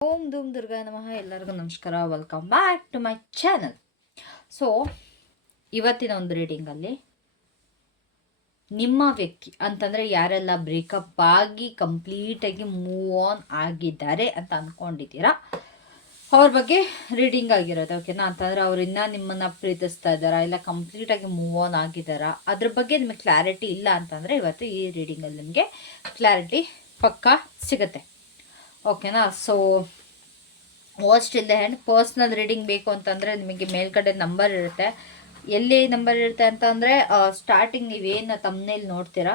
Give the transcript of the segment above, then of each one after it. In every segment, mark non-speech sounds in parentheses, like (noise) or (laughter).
ಓಂ ಧೂಮ್ ದುರ್ಗಾ ನಮಃ. ಎಲ್ಲರಿಗೂ ನಮಸ್ಕಾರ. Welcome back to my channel so ಇವತ್ತಿನ ಒಂದು ರೀಡಿಂಗಲ್ಲಿ ನಿಮ್ಮ ವ್ಯಕ್ತಿ, ಅಂತಂದರೆ ಯಾರೆಲ್ಲ ಬ್ರೇಕಪ್ ಆಗಿ ಕಂಪ್ಲೀಟಾಗಿ ಮೂವ್ ಆನ್ ಆಗಿದ್ದಾರೆ ಅಂತ ಅಂದ್ಕೊಂಡಿದ್ದೀರಾ ಅವ್ರ ಬಗ್ಗೆ ರೀಡಿಂಗ್ ಆಗಿರೋದು ಓಕೆನಾ ಅಂತಂದರೆ ಅವ್ರು ಇನ್ನೂ ನಿಮ್ಮನ್ನು ಪ್ರೀತಿಸ್ತಾ ಇದ್ದಾರಾ? ಇಲ್ಲ ಕಂಪ್ಲೀಟಾಗಿ ಮೂವ್ ಆನ್ ಆಗಿದ್ದಾರಾ? ಅದ್ರ ಬಗ್ಗೆ ನಿಮಗೆ ಕ್ಲಾರಿಟಿ ಇಲ್ಲ ಅಂತಂದರೆ ಇವತ್ತು ಈ ರೀಡಿಂಗಲ್ಲಿ ನಿಮಗೆ ಕ್ಲಾರಿಟಿ ಪಕ್ಕಾ ಸಿಗುತ್ತೆ. ಓಕೆನಾ so vast in the hand personal reading ಬೇಕು ಅಂತಂದರೆ ನಿಮಗೆ ಮೇಲ್ಗಡೆ ನಂಬರ್ ಇರುತ್ತೆ. ಎಲ್ಲಿ ನಂಬರ್ ಇರುತ್ತೆ ಅಂತಂದರೆ ಸ್ಟಾರ್ಟಿಂಗ್ ನೀವೇನು ತಮ್ಮನೇಲಿ ನೋಡ್ತೀರಾ?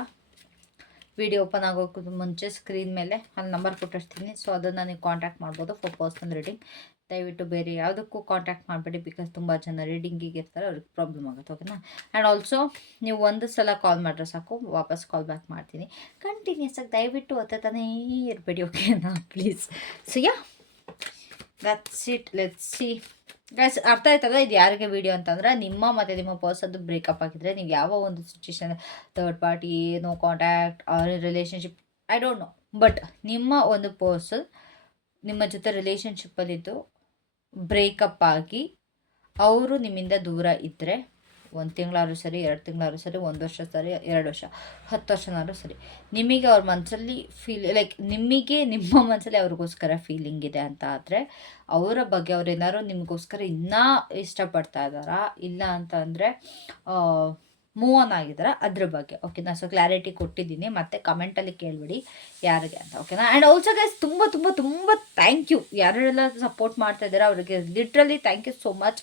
ವಿಡಿಯೋ ಓಪನ್ ಆಗೋಕ್ಕೂ ಮುಂಚೆ ಸ್ಕ್ರೀನ್ ಮೇಲೆ. ಅಲ್ಲಿ ನಂಬರ್ ಕೊಟ್ಟಿರ್ತೀನಿ. ಸೊ ಅದನ್ನು ನೀವು ಕಾಂಟ್ಯಾಕ್ಟ್ ಮಾಡ್ಬೋದು ಫಾರ್ ಪರ್ಸ್ನಲ್ ರೀಡಿಂಗ್ ದಯವಿಟ್ಟು ಬೇರೆ ಯಾವುದಕ್ಕೂ ಕಾಂಟ್ಯಾಕ್ಟ್ ಮಾಡಬೇಡಿ ಬಿಕಾಸ್ ತುಂಬ ಜನ ರೀಡಿಂಗಿಗೆ ಇರ್ತಾರೆ, ಅವ್ರಿಗೆ ಪ್ರಾಬ್ಲಮ್ ಆಗುತ್ತೆ ಓಕೆನಾ ಆ್ಯಂಡ್ ಆಲ್ಸೋ ನೀವು ಒಂದು ಸಲ ಕಾಲ್ ಮಾಡಿದ್ರೆ ಸಾಕು, ವಾಪಸ್ ಕಾಲ್ ಬ್ಯಾಕ್ ಮಾಡ್ತೀನಿ. ಕಂಟಿನ್ಯೂಸ್ ಆಗಿ ದಯವಿಟ್ಟು ಒತ್ತಾನೇ ಇರಬೇಡಿ ಓಕೆನಾ please so ya that's it let's see guys ಅರ್ಥ ಆಯ್ತಲ್ಲ ಇದು ಯಾರಿಗೆ ವಿಡಿಯೋ ಅಂತಂದ್ರೆ, ನಿಮ್ಮ ಮತ್ತು ನಿಮ್ಮ ಪರ್ಸದ್ದು ಬ್ರೇಕಪ್ ಆಗಿದ್ರೆ ನೀವು ಯಾವ ಒಂದು situation third party no contact or relationship I don't know but ನಿಮ್ಮ ಒಂದು ಪರ್ಸನ್ ನಿಮ್ಮ ಜೊತೆ ರಿಲೇಷನ್ಶಿಪ್ಪಲ್ಲಿದ್ದು ಬ್ರೇಕಪ್ ಆಗಿ ಅವರು ನಿಮ್ಮಿಂದ ದೂರ ಇದ್ದರೆ ಒಂದು ತಿಂಗಳಾದ್ರೂ ಸರಿ, ಎರಡು ತಿಂಗಳಾದ್ರೂ ಸರಿ, ಒಂದು ವರ್ಷ ಸರಿ, ಎರಡು ವರ್ಷ, ಹತ್ತು ವರ್ಷನಾದ್ರೂ ಸರಿ. ನಿಮಗೆ ಅವ್ರ ಮನಸ್ಸಲ್ಲಿ ಫೀಲ್ ಲೈಕ್ ನಿಮಗೆ ನಿಮ್ಮ ಮನಸ್ಸಲ್ಲಿ ಅವ್ರಿಗೋಸ್ಕರ ಫೀಲಿಂಗ್ ಇದೆ ಅಂತ ಆದರೆ ಅವರ ಬಗ್ಗೆ ಅವ್ರು ಏನಾದ್ರು ನಿಮಗೋಸ್ಕರ ಇನ್ನೂ ಇಷ್ಟಪಡ್ತಾ ಇದ್ದಾರಾ? ಇಲ್ಲ ಅಂತ ಅಂದರೆ ಮೂವ್ ಆನ್ ಆಗಿದಾರ ಅದ್ರ ಬಗ್ಗೆ ಓಕೆನಾ ಸೊ ಕ್ಲಾರಿಟಿ ಕೊಟ್ಟಿದ್ದೀನಿ. ಮತ್ತೆ ಕಮೆಂಟಲ್ಲಿ ಕೇಳಬೇಡಿ ಯಾರಿಗೆ ಅಂತ ಓಕೆನಾ ಆ್ಯಂಡ್ ಆಲ್ಸೋ ಗೈಸ್ ತುಂಬ ತುಂಬ ತುಂಬ ಥ್ಯಾಂಕ್ ಯು ಯಾರೆಲ್ಲ ಸಪೋರ್ಟ್ ಮಾಡ್ತಾ ಇದ್ದಾರೆ ಅವರಿಗೆ literally thank you so much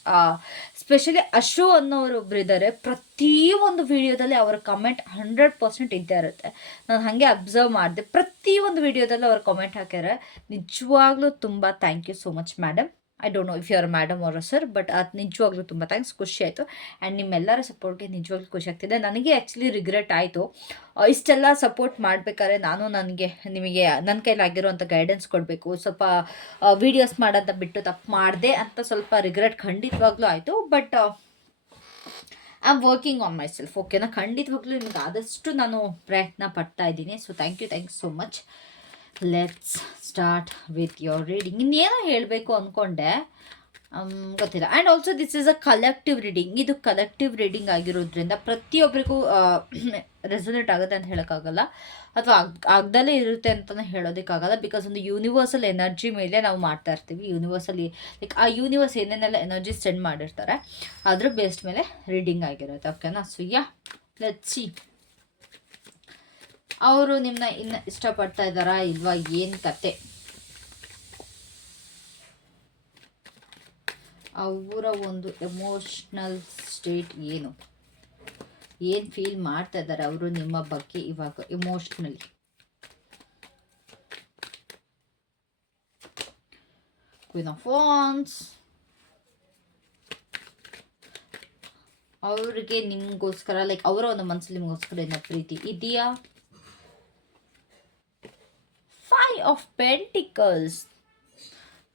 specially Ashu ಅನ್ನೋರು ಇದ್ದಾರೆ. ಪ್ರತಿ ಒಂದು ವಿಡಿಯೋದಲ್ಲಿ ಅವರ ಕಮೆಂಟ್ ಹಂಡ್ರೆಡ್ ಪರ್ಸೆಂಟ್ ಇದ್ದೇ ಇರುತ್ತೆ. ನಾನು ಹಾಗೆ ಅಬ್ಸರ್ವ್ ಮಾಡಿದೆ. ಪ್ರತಿ ಒಂದು ವಿಡಿಯೋದಲ್ಲಿ ಅವ್ರು ಕಮೆಂಟ್ ಹಾಕ್ಯಾರೆ. ನಿಜವಾಗ್ಲೂ ತುಂಬ thank you so much madam I don't know if you madam ಅವರ ಸರ್ ಬಟ್ ಅದು ನಿಜವಾಗ್ಲೂ ತುಂಬ ಥ್ಯಾಂಕ್ಸ್ ಖುಷಿ ಆಯಿತು. ಆ್ಯಂಡ್ ನಿಮ್ಮೆಲ್ಲರ ಸಪೋರ್ಟ್ಗೆ ನಿಜವಾಗ್ಲೂ ಖುಷಿ ಆಗ್ತಿದೆ. ನನಗೆ ಆ್ಯಕ್ಚುಲಿ ರಿಗ್ರೆಟ್ ಆಯಿತು. ಇಷ್ಟೆಲ್ಲ ಸಪೋರ್ಟ್ ಮಾಡಬೇಕಾದ್ರೆ ನಾನು ನನಗೆ, ನಿಮಗೆ ನನ್ನ ಕೈಲಾಗಿರೋಂಥ ಗೈಡೆನ್ಸ್ ಕೊಡಬೇಕು. ಸ್ವಲ್ಪ ವೀಡಿಯೋಸ್ ಮಾಡೋದನ್ನ ಬಿಟ್ಟು ತಪ್ಪು ಮಾಡಿದೆ ಅಂತ ಸ್ವಲ್ಪ ರಿಗ್ರೆಟ್ ಖಂಡಿತವಾಗ್ಲೂ ಆಯಿತು. But I am working on myself ಓಕೆನಾ ಖಂಡಿತವಾಗ್ಲೂ ನಿಮ್ಗೆ ಆದಷ್ಟು ನಾನು ಪ್ರಯತ್ನ ಪಡ್ತಾ ಇದ್ದೀನಿ. So thank you thank you so much let's start with your reading ಇನ್ನೇನೋ ಹೇಳಬೇಕು ಅಂದ್ಕೊಂಡೆ ಗೊತ್ತಿಲ್ಲ. And also this is a collective reading ಇದು ಕಲೆಕ್ಟಿವ್ ರೀಡಿಂಗ್ ಆಗಿರೋದ್ರಿಂದ ಪ್ರತಿಯೊಬ್ಬರಿಗೂ ರೆಸೊನೇಟ್ (clears throat) ಆಗುತ್ತೆ ಅಂತ ಹೇಳೋಕ್ಕಾಗಲ್ಲ. ಅಥವಾ ಆಗ್, ಆಗ್ದಲೇ ಇರುತ್ತೆ ಅಂತಲೇ ಹೇಳೋದಕ್ಕಾಗಲ್ಲ. ಬಿಕಾಸ್ ಒಂದು ಯೂನಿವರ್ಸಲ್ ಎನರ್ಜಿ ಮೇಲೆ ನಾವು ಮಾಡ್ತಾ ಇರ್ತೀವಿ. ಯೂನಿವರ್ಸಲ್ಲಿ ಲೈಕ್ ಆ ಯೂನಿವರ್ಸ್ ಏನೇನೆಲ್ಲ ಎನರ್ಜಿ ಸೆಂಡ್ ಮಾಡಿರ್ತಾರೆ, ಅದ್ರ ಬೇಸ್ಡ್ ಮೇಲೆ ರೀಡಿಂಗ್ ಆಗಿರುತ್ತೆ. ಓಕೆನಾ ಸೊ ಯಾ ಲೆಟ್ ಸಿ ಅವರು ನಿಮ್ಮನ್ನ ಇನ್ನು ಇಷ್ಟಪಡ್ತಾ ಇದ್ದಾರಾ ಇಲ್ವಾ? ಏನು ಕತೆ? ಅವರ ಒಂದು ಎಮೋಷ್ನಲ್ ಸ್ಟೇಟ್ ಏನು? ಏನು ಫೀಲ್ ಮಾಡ್ತಾ ಇದ್ದಾರೆ ಅವರು ನಿಮ್ಮ ಬಗ್ಗೆ ಇವಾಗ ಎಮೋಷ್ನಲಿ ಕ್ವೀನ್ ಆಫ್ ವಾನ್ಸ್ ಅವ್ರಿಗೆ ನಿಮಗೋಸ್ಕರ ಲೈಕ್ ಅವರ ಒಂದು ಮನಸ್ಸಲ್ಲಿ ನಿಮಗೋಸ್ಕರ ಏನೋ ಪ್ರೀತಿ ಇದೆಯಾ? Five of pentacles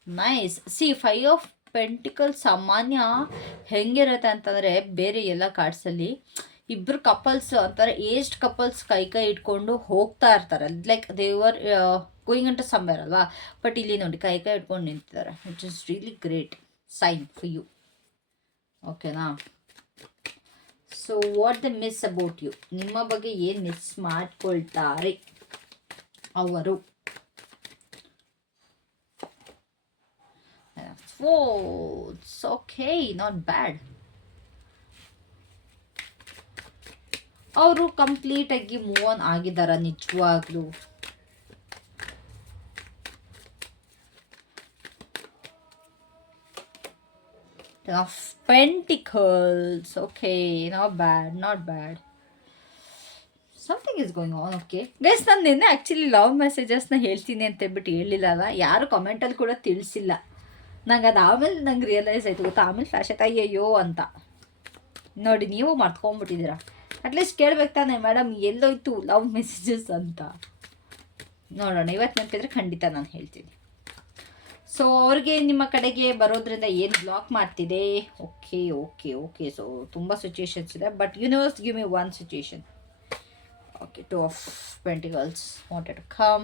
nice see five of pentacle ಸಾಮಾನ್ಯ ಹೆಂಗಿರುತ್ತೆ ಅಂತಂದರೆ ಬೇರೆ ಎಲ್ಲ ಕಾರ್ಡ್ಸಲ್ಲಿ ಇಬ್ಬರು ಕಪಲ್ಸ್ ಅಂತಾರೆ ಏಜ್ಡ್ ಕಪಲ್ಸ್ ಕೈ ಕೈ ಇಟ್ಕೊಂಡು ಹೋಗ್ತಾ ಇರ್ತಾರೆ. ಲೈಕ್ ದೇವರ್ ಗೋಯಿಂಗ್ ಅಂಟ ಸಮ್ಮೇರ್ ಅಲ್ವಾ? ಬಟ್ ಇಲ್ಲಿ ನೋಡಿ, ಕೈ ಕೈ ಇಟ್ಕೊಂಡು ನಿಂತಿದ್ದಾರೆ it is really great sign for you ಓಕೆನಾ so what the miss about you ನಿಮ್ಮ ಬಗ್ಗೆ ಏನು ಮಿಸ್ ಮಾಡ್ಕೊಳ್ತಾರೆ? ಅವರು. Folds. Okay, not bad. ಅವರು ಕಂಪ್ಲೀಟಾಗಿ ಮೂವ್ ಆನ್ ಆಗಿದ್ದಾರ ನಿಜವಾಗ್ಲೂ of pentacles okay not bad not bad something is going on okay guys ನಾನು ನಿನ್ನೆ ಆ್ಯಕ್ಚುಲಿ ಲವ್ ಮೆಸೇಜಸ್ನ ಹೇಳ್ತೀನಿ ಅಂತ ಹೇಳ್ಬಿಟ್ಟು ಹೇಳಿಲ್ಲ ಅಲ್ಲ ಯಾರು ಕಮೆಂಟಲ್ಲಿ ಕೂಡ ತಿಳಿಸಿಲ್ಲ ನಂಗೆ ಅದು ಆಮೇಲೆ ನಂಗೆ ರಿಯಲೈಸ್ ಆಯಿತು ಗೊತ್ತಾ? ಆಮೇಲೆ ಫ್ಲಾಶ್ ಆಯ್ತು ಅಯ್ಯಯ್ಯೋ ಅಂತ. ನೋಡಿ, ನೀವು ಮರ್ತ್ಕೊಂಡ್ಬಿಟ್ಟಿದ್ದೀರಾ ಅಟ್ಲೀಸ್ಟ್ ಕೇಳ್ಬೇಕು ತಾನೆ ಮೇಡಮ್ ಎಲ್ಲೋಯ್ತು ಲವ್ ಮೆಸೇಜಸ್ ಅಂತ. ನೋಡೋಣ ಇವತ್ತು ನೆನಪಿದ್ರೆ ಖಂಡಿತ ನಾನು ಹೇಳ್ತೀನಿ. ಸೊ ಅವ್ರಿಗೆ ನಿಮ್ಮ ಕಡೆಗೆ ಬರೋದ್ರಿಂದ ಏನು ಬ್ಲಾಕ್ ಮಾಡ್ತಿದೆ? ಓಕೆ ಓಕೆ ಓಕೆ ಸೊ ತುಂಬ ಸಿಚುವೇಶನ್ಸ್ ಇದೆ but universe give me one situation okay two of pentacles wanted to come